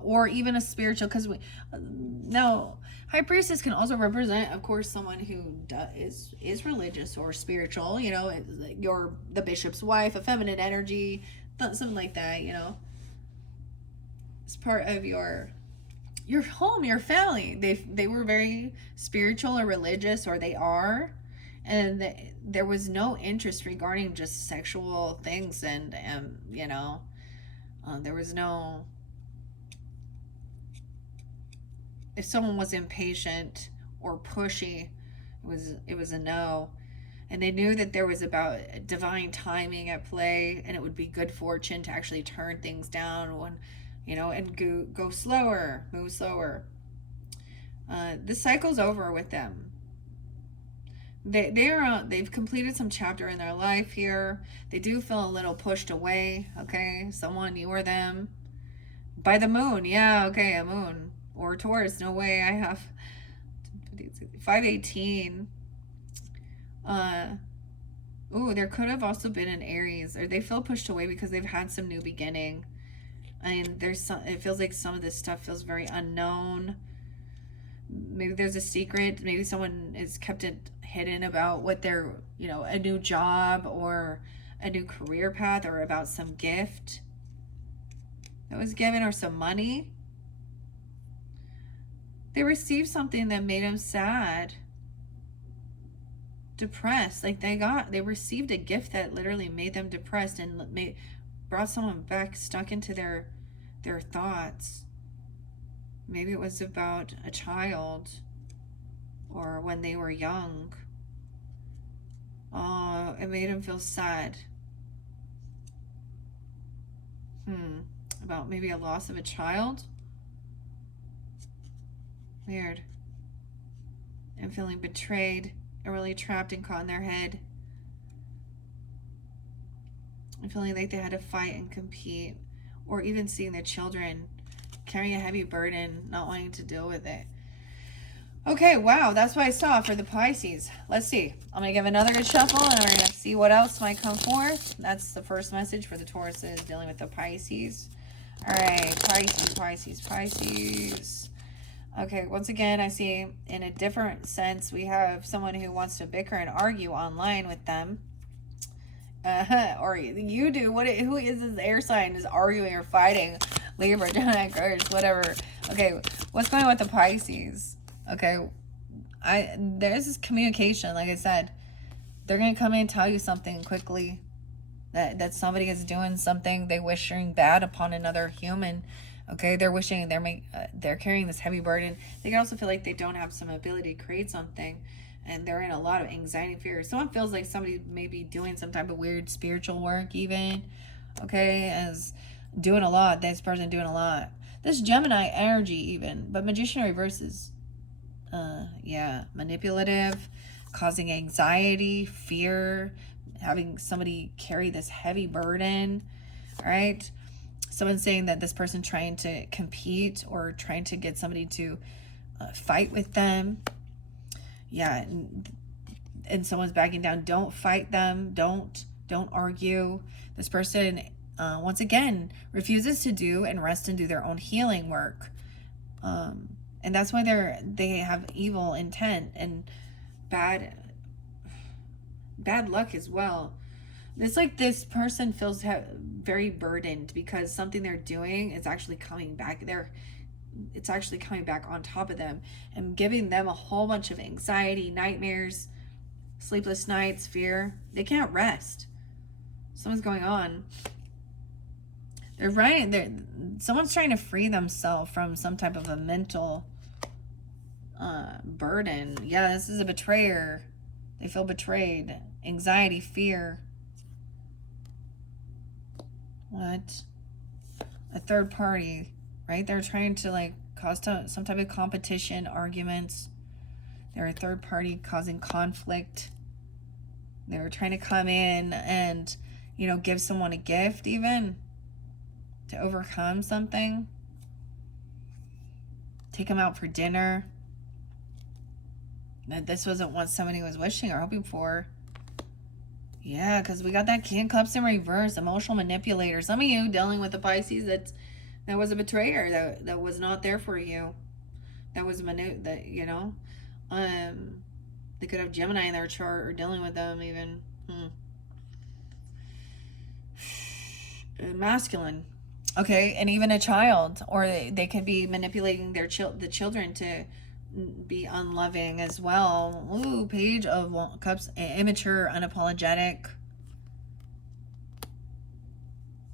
Or even a spiritual, because now High Priestess can also represent, of course, someone who is religious or spiritual. You're the bishop's wife, a feminine energy, something like that. It's part of your home, your family. They were very spiritual or religious, or they are, and there was no interest regarding just sexual things, and there was no. If someone was impatient or pushy, it was a no. And they knew that there was about divine timing at play, and it would be good fortune to actually turn things down when, and go slower, move slower. The cycle's over with them. They've completed some chapter in their life here. They do feel a little pushed away. Okay, someone, you or them, by the moon. Yeah, okay, a moon. Or Taurus, no way. I have 518. There could have also been an Aries, or they feel pushed away because they've had some new beginning. And there's some, it feels like some of this stuff feels very unknown. Maybe there's a secret. Maybe someone is kept it hidden about what their, you know, a new job or a new career path, or about some gift that was given, or some money. They received something that made them sad, depressed. Like they received a gift that literally made them depressed and brought someone back stuck into their thoughts. Maybe it was about a child or when they were young. Oh, it made them feel sad. About maybe a loss of a child. Weird. And feeling betrayed and really trapped and caught in their head. And feeling like they had to fight and compete. Or even seeing their children carrying a heavy burden, not wanting to deal with it. Okay, wow, that's what I saw for the Pisces. Let's see. I'm going to give another good shuffle, and we're going to see what else might come forth. That's the first message for the Tauruses dealing with the Pisces. All right, Pisces. Okay, once again, I see in a different sense, we have someone who wants to bicker and argue online with them. Or you do. Who is this air sign is arguing or fighting? Libra, Gemini, Aquarius, whatever. Okay, what's going on with the Pisces? Okay, there's this communication. Like I said, they're gonna come in and tell you something quickly, that somebody is doing something, they wishing bad upon another human. Okay, they're wishing, they're carrying this heavy burden. They can also feel like they don't have some ability to create something, and they're in a lot of anxiety and fear. Someone feels like somebody may be doing some type of weird spiritual work even. Okay, as doing a lot, this person doing a lot. This Gemini energy even, but Magician reverses. Yeah, manipulative, causing anxiety, fear, having somebody carry this heavy burden. All right, someone's saying that this person trying to compete or trying to get somebody to fight with them. Yeah, and someone's backing down. Don't fight them. Don't argue. This person once again refuses to do and rest and do their own healing work. And that's why they have evil intent and bad luck as well. It's like this person feels very burdened because something they're doing is actually coming back. It's actually coming back on top of them and giving them a whole bunch of anxiety, nightmares, sleepless nights, fear. They can't rest. Something's going on. Someone's trying to free themselves from some type of a mental burden. Yeah, this is a betrayer. They feel betrayed. Anxiety, fear. What? A third party, right? They're trying to like cause some type of competition, arguments. They're a third party causing conflict. They were trying to come in and, give someone a gift even to overcome something. Take them out for dinner. That this wasn't what somebody was wishing or hoping for. Yeah, because we got that King of Cups in reverse, emotional manipulator. Some of you dealing with the Pisces that was a betrayer, that was not there for you. That was they could have Gemini in their chart or dealing with them even. Masculine. Okay, and even a child, or they could be manipulating the children to be unloving as well. Ooh, Page of Cups, immature, unapologetic.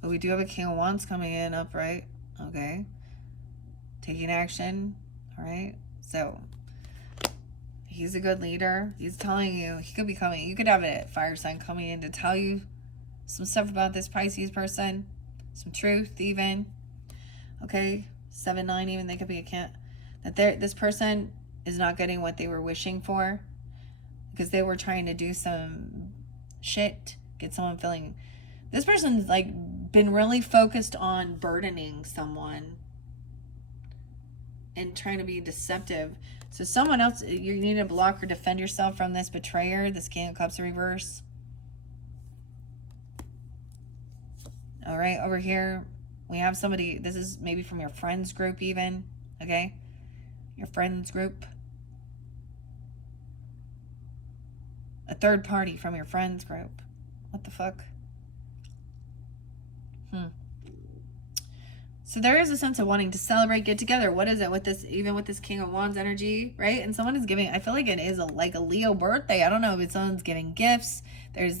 But we do have a King of Wands coming in upright. Okay, taking action. All right, so he's a good leader. He's telling you, he could be coming. You could have a fire sign coming in to tell you some stuff about this Pisces person, some truth even. Okay, 7-9 even, they could be this person is not getting what they were wishing for because they were trying to do some shit, get someone feeling. This person's like been really focused on burdening someone and trying to be deceptive. So someone else, you need to block or defend yourself from this betrayer, this King of Cups reverse. All right, over here, We have somebody, this is maybe from your friends group even, okay? Your friends group. A third party from your friends group. What the fuck? So there is a sense of wanting to celebrate, get together. What is it with this, even with this King of Wands energy, right? And someone is giving, I feel like it is like a Leo birthday. I don't know if someone's giving gifts. There's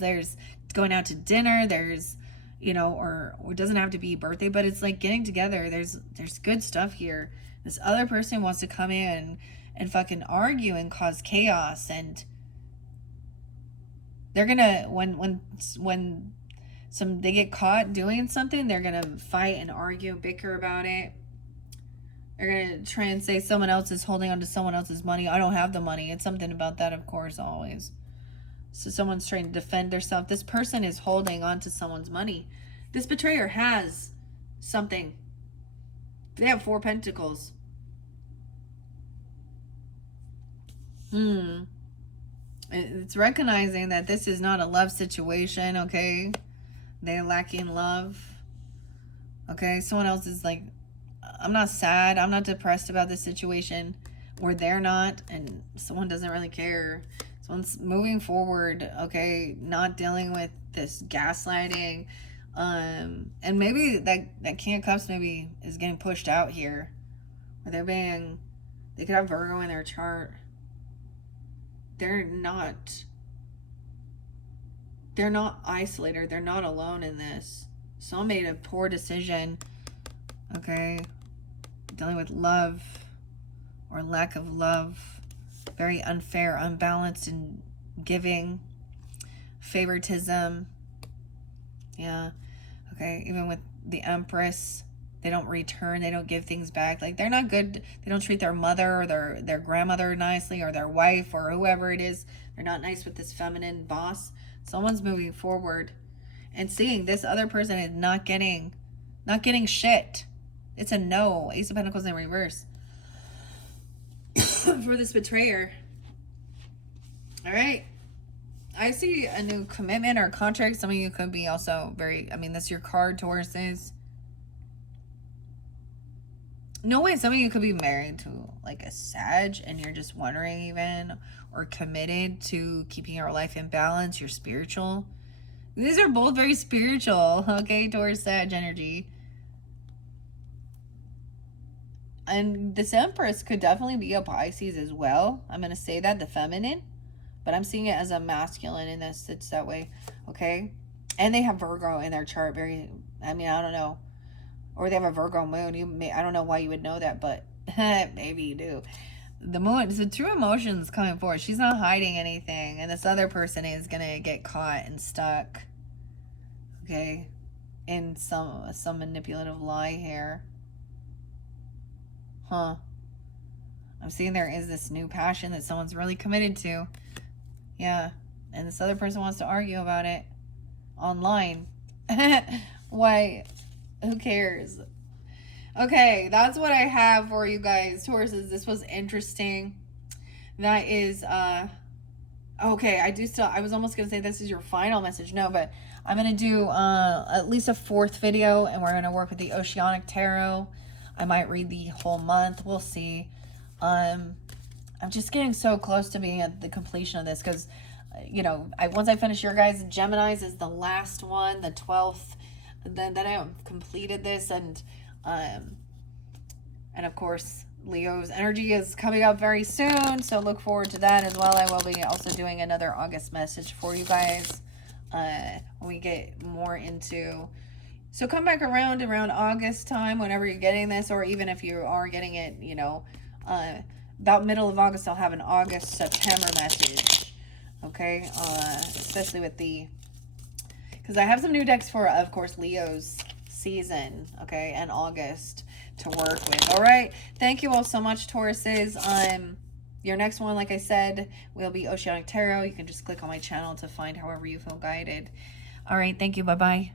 going out to dinner. There's, you know, or it doesn't have to be birthday, but it's like getting together. There's good stuff here. This other person wants to come in and fucking argue and cause chaos, and they're gonna, when they get caught doing something, they're gonna fight and argue, bicker about it. They're gonna try and say someone else is holding on to someone else's money. I don't have the money. It's something about that, of course, always. So someone's trying to defend themselves. This person is holding on to someone's money. This betrayer has something. They have 4 pentacles. It's recognizing that this is not a love situation, okay? They're lacking love. Okay, someone else is like, I'm not sad, I'm not depressed about this situation, or they're not, and someone doesn't really care. Someone's moving forward, okay, not dealing with this gaslighting. And maybe that King of Cups maybe is getting pushed out here, or they could have Virgo in their chart. They're not isolated. They're not alone in this. Someone made a poor decision, okay? Dealing with love or lack of love. Very unfair, unbalanced in giving. Favoritism. Yeah. Okay, even with the Empress, they don't return. They don't give things back. Like, they're not good. They don't treat their mother or their grandmother nicely, or their wife, or whoever it is. They're not nice with this feminine boss. Someone's moving forward and seeing this other person is not getting shit. It's a no. Ace of Pentacles in reverse for this betrayer. All right. I see a new commitment or contract. Some of you could be also very, I mean, that's your card, Tauruses. No way, some of you could be married to like a Sag and you're just wondering even, or committed to keeping your life in balance. You're spiritual. These are both very spiritual, okay, Taurus, Sag energy. And this Empress could definitely be a Pisces as well. I'm going to say that, the feminine. But I'm seeing it as a masculine in this. It's that way, okay? And they have Virgo in their chart. Very, I mean, I don't know. Or they have a Virgo moon. I don't know why you would know that, but maybe you do. The moon, so true emotions coming forward. She's not hiding anything. And this other person is going to get caught and stuck, okay, in some manipulative lie here. Huh. I'm seeing there is this new passion that someone's really committed to. Yeah. And this other person wants to argue about it online. Why? Who cares? Okay, that's what I have for you guys, Tauruses. This was interesting. That is, okay, I was almost going to say this is your final message. No, but I'm going to do at least a 4th video, and we're going to work with the Oceanic Tarot. I might read the whole month. We'll see. I'm just getting so close to being at the completion of this because, you know, once I finish your guys, Gemini's is the last one, the 12th. Then I have completed this, and of course, Leo's energy is coming up very soon, so look forward to that as well. I will be also doing another August message for you guys when we get more into. So come back around August time, whenever you're getting this, or even if you are getting it, you know, about middle of August, I'll have an August-September message, okay? Especially with because I have some new decks for, of course, Leo's season, okay, and August to work with. All right, thank you all so much, Tauruses. Your next one, like I said, will be Oceanic Tarot. You can just click on my channel to find however you feel guided. All right, thank you. Bye-bye.